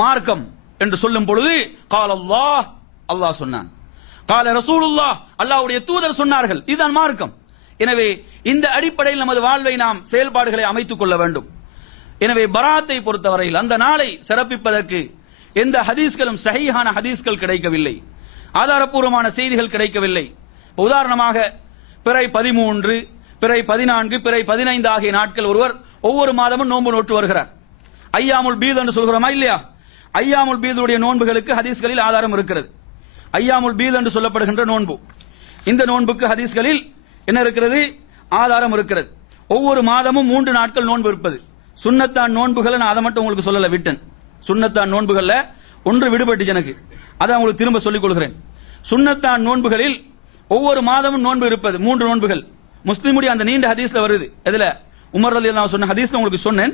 மார்க்கம் என்று சொல்லும் பொழுது கால அல்லாஹ், அல்லாஹ் சொன்னான், கால ரசூலுல்லாஹ், அல்லாஹ்வுடைய தூதர் சொன்னார்கள், இதுதான் மார்க்கம். எனவே இந்த அடிப்படையில் நமது வாழ்வை நாம் செயல்பாடுகளை அமைத்துக் கொள்ள வேண்டும். எனவே பராத்தை பொறுத்தவரையில் அந்த நாளை சிறப்பிப்பதற்கு எந்த ஹதீஸ்களும் சஹீஹான ஹதீஸ்கள் கிடைக்கவில்லை, ஆதாரப்பூர்வமான செய்திகள் கிடைக்கவில்லை. உதாரணமாக பிறை 13, பிறை 14, பிறை 15 ஆகிய நாட்கள் ஒருவர் ஒவ்வொரு மாதமும் நோன்பு நோற்று வருகிறார். ஐயாமுல் பீத் என்று சொல்கிறோமா இல்லையா? ஐயாமுல் பீதுடைய நோன்புகளுக்கு ஹதீஸ்களில் ஆதாரம் இருக்கிறது. ஐயாமுல் பீத் என்று சொல்லப்படுகின்ற நோன்பு, இந்த நோன்புக்கு ஹதீஸ்களில் என்ன இருக்கிறது? ஆதாரம் இருக்கிறது. ஒவ்வொரு மாதமும் 3 நாட்கள் நோன்பு இருப்பது. சுன்னத்தான் நோன்புகளை நான் அதை மட்டும் உங்களுக்கு சொல்லல விட்டேன். சுன்னத்தான் நோன்புகள்ல ஒன்று விடுபட்டுச்சு எனக்கு, அதை உங்களுக்கு திரும்ப சொல்லிக் கொள்கிறேன். சுன்னத்தான் நோன்புகளில் ஒவ்வொரு மாதமும் நோன்பு இருப்பது 3 நோன்புகள். முஸ்லிமுடைய அந்த நீண்ட ஹதீஸ்ல வருது. இதுல உமர் ரலியல்லாஹு அன்ஹு சொன்ன ஹதீஸ்ல உங்களுக்கு சொன்னேன்.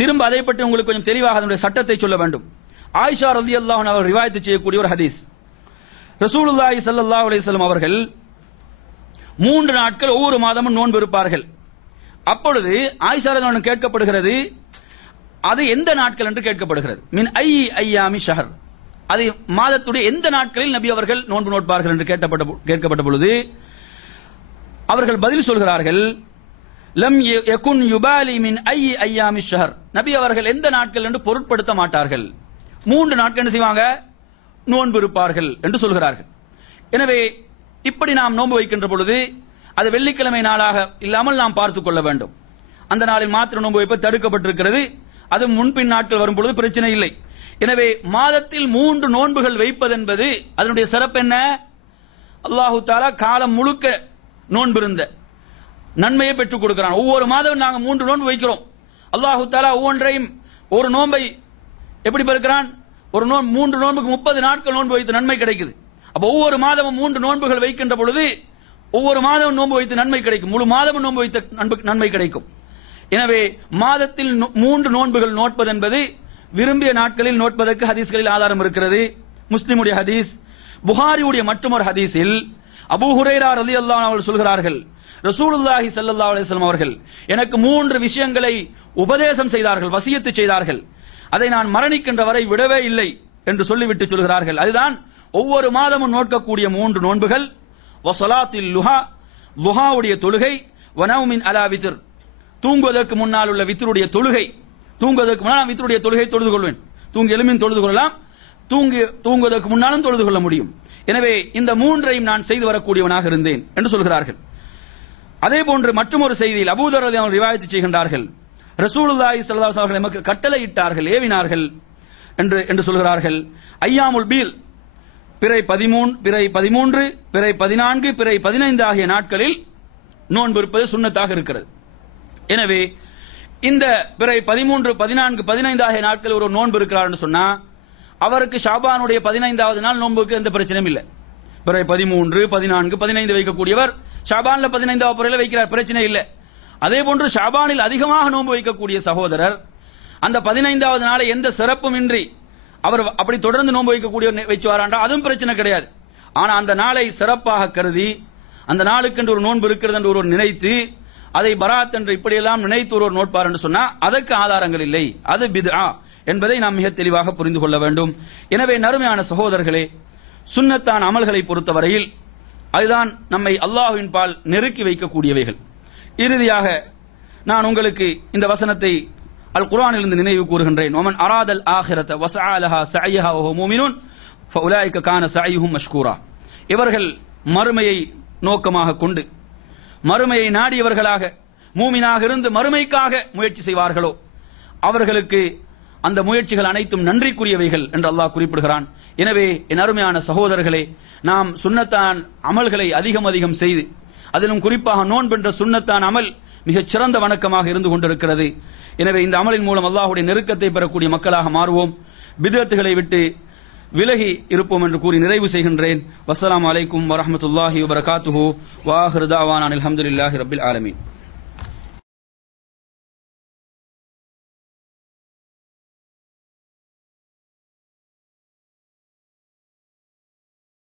திரும்ப அதை பற்றி உங்களுக்கு கொஞ்சம் தெளிவாக அதனுடைய சட்டத்தை சொல்ல வேண்டும். ஆயிஷா ரலியல்லாஹு அன்ஹா அவர் ரிவாயத் செய்யக்கூடிய ஒரு ஹதீஸ். ரசூலுல்லாஹி ஸல்லல்லாஹு அலைஹி வஸல்லம் அவர்கள் 3 நாட்கள் ஒவ்வொரு மாதமும் நோன்பு இருப்பார்கள். அப்பொழுது ஆயிஷா ரலியல்லாஹு அன்ஹா கேட்கப்படுகிறது, அது எந்த நாட்கள் என்று கேட்கப்படுகிறது. மின் ஐயாமி ஷஹர், அது மாதத்துடைய எந்த நாட்களில் நபி அவர்கள் நோன்பு நோட்பார்கள் என்று கேட்கப்பட்ட பொழுது அவர்கள் பதில் சொல்கிறார்கள், லம் யகுன் யுபாலி மின் ஐயாமி ஷஹர், நபி அவர்கள் எந்த நாட்கள் என்று பொருட்படுத்த மாட்டார்கள். 3 நாட்கள் என்ன செய்வாங்க, நோன்பு இருப்பார்கள் என்று சொல்கிறார்கள். எனவே இப்படி நாம் நோன்பு வைக்கின்ற பொழுது அது வெள்ளிக்கிழமை நாளாக இல்லாமல் நாம் பார்த்துக் கொள்ள வேண்டும். அந்த நாளில் மாத்திரம் நோன்பு வைப்பது தடுக்கப்பட்டிருக்கிறது. அது முன்பின் நாட்கள் வரும் பொழுது பிரச்சனை இல்லை. எனவே மாதத்தில் 3 நோன்புகள் வைப்பது என்பது அதனுடைய சிறப்பு என்ன? அல்லாஹு தஆலா காலம் முழுக்க நோன்பிருந்த நன்மையை பெற்றுக் கொடுக்கிறான். ஒவ்வொரு மாதமும் நாங்கள் 3 நோன்பு வைக்கிறோம். அல்லாஹு தஆலா ஒவ்வொன்றையும் ஒரு நோன்பை எப்படி பெறுகிறான்? ஒரு 3 நோன்புக்கு 30 நாட்கள் நோன்பு வைத்து நன்மை கிடைக்குது. அப்ப ஒவ்வொரு மாதமும் 3 நோன்புகள் வைக்கின்ற பொழுது ஒவ்வொரு மாதமும் நோன்பு வைத்து நன்மை கிடைக்கும். முழு மாதமும் நோன்பு வைத்த நன்மை கிடைக்கும். எனவே மாதத்தில் 3 நோன்புகள் நோட்பது என்பது விரும்பிய நாட்களில் நோட்பதற்கு ஹதீஸ்களில் ஆதாரம் இருக்கிறது. முஸ்லிமுடைய ஹதீஸ், புகாரியுடைய மற்றொரு ஹதீஸில் அபூ ஹுரைரா ரலியல்லாஹு அன்ஹு அவர்கள் சொல்கிறார்கள், ரசூலுல்லாஹி ஸல்லல்லாஹு அலைஹி வஸல்லம் அவர்கள் எனக்கு 3 விஷயங்களை உபதேசம் செய்தார்கள், வசியத்து செய்தார்கள். அதை நான் மரணிக்கின்ற வரை விடவே இல்லை என்று சொல்லிவிட்டு சொல்கிறார்கள். அதுதான் ஒவ்வொரு மாதமும் நோக்கக்கூடிய 3 நோன்புகள், வஸலாத்தில் லுஹா, லுஹாவுடைய தொழுகை, வனௌமின் அலா வித்ர், தூங்குவதற்கு முன்னால் உள்ள வித்ருடைய தொழுகை. தூங்குவதற்கு முன்னால் வித்ருடைய தொழுகை தொழுது கொள்வேன். தூங்கி எழுமின் தொழுது கொள்ளலாம், தூங்குவதற்கு முன்னாலும் தொழுது கொள்ள முடியும். எனவே இந்த 3ஐயும் நான் செய்து வரக்கூடியவனாக இருந்தேன் என்று சொல்கிறார்கள். அதே போன்று மற்றொரு செய்தியில் அபூ தர் ரலியல்லாஹு அன்ஹு ரிவாயத் செய்கின்றார்கள், ரசூலுல்லாஹி ஸல்லல்லாஹு அலைஹி வஸல்லம் நமக்கு கட்டளையிட்டார்கள், ஏவினார்கள் என்று சொல்கிறார்கள். ஐயாமுல் பீல், பிறை 13, பிறை 14, பிறை 14, பிறை 15 ஆகிய நாட்களில் நோன்பு இருப்பது சுன்னத்தாக இருக்கிறது. எனவே இந்த பிறை 13, 14, 15 ஆகிய நாட்கள் ஒரு நோன்பு இருக்கிறார் என்று சொன்னா அவருக்கு ஷாபானுடைய 15வது நாள் நோன்புக்கு எந்த பிரச்சனையும் இல்லை. பிறை 13, 14, 15 வைக்கக்கூடியவர் ஷாபான்ல 15வது பிறையில வைக்கிறார், பிரச்சனை இல்லை. அதே போன்று ஷாபானில் அதிகமாக நோன்பு வைக்கக்கூடிய சகோதரர் அந்த 15வது நாளை எந்த சிறப்பும் இன்றி அவர் அப்படி தொடர்ந்து நோன்பு வைக்கக்கூடிய வைச்சுவாராண்டா அதுவும் பிரச்சனை கிடையாது. ஆனா அந்த நாளை சிறப்பாக கருதி அந்த நாளுக்கு என்று ஒரு நோன்பு இருக்கிறது என்று ஒருவர் நினைத்து அதை பராத் என்று இப்படியெல்லாம் நினைத்து ஒருவர் நோட்பார் என்று சொன்னா அதற்கு ஆதாரங்கள் இல்லை, அது பித்ஆ என்பதை நாம் மிக தெளிவாக புரிந்து கொள்ள வேண்டும். எனவே நறுமையான சகோதரர்களே, சுன்னத்தான் அமல்களை பொறுத்தவரையில் அதுதான் நம்மை அல்லாஹ்வின் பால் நெருக்கி வைக்கக்கூடியவைகள். இறுதியாக நான் உங்களுக்கு இந்த வசனத்தை அல் குர்ஆனிலிருந்து நினைவு கூறுகின்றேன். வமன் அராதல் ஆகிரத வஸஆ லஹா ஸஅய்ஹா வஹுவ முஃமினுன் ஃபஉலாயிக கான ஸஅய்ஹும் மஷ்கூரா. இவர்கள் மறுமையை நோக்கமாக கொண்டு மறுமையை நாடியவர்களாக மூமினாக இருந்து மறுமைக்காக முயற்சி செய்வார்களோ அவர்களுக்கு அந்த முயற்சிகள் அனைத்தும் நன்றிக்குரியவைகள் என்று அல்லாஹ் குறிப்பிடுகிறான். எனவே என் அருமையான சகோதரர்களே, நாம் சுன்னத்தான் அமல்களை அதிகம் செய்து அதிலும் குறிப்பாக நோன்பென்ற சுன்னத்தான் அமல் மிகச் சிறந்த வணக்கமாக இருந்து கொண்டிருக்கிறது. எனவே இந்த அமலின் மூலம் அல்லாஹ்வுடைய நெருக்கத்தை பெறக்கூடிய மக்களாக மாறுவோம், பித்அத்துகளை விட்டு விலகி இருப்போம் என்று கூறி நிறைவு செய்கின்றேன். வஸ்ஸலாமு அலைக்கும் வரஹ்மத்துல்லாஹி வபரகாத்துஹு வ ஆகிரு தஅவானா அல்ஹம்துலில்லாஹி ரப்பில் ஆலமீன்.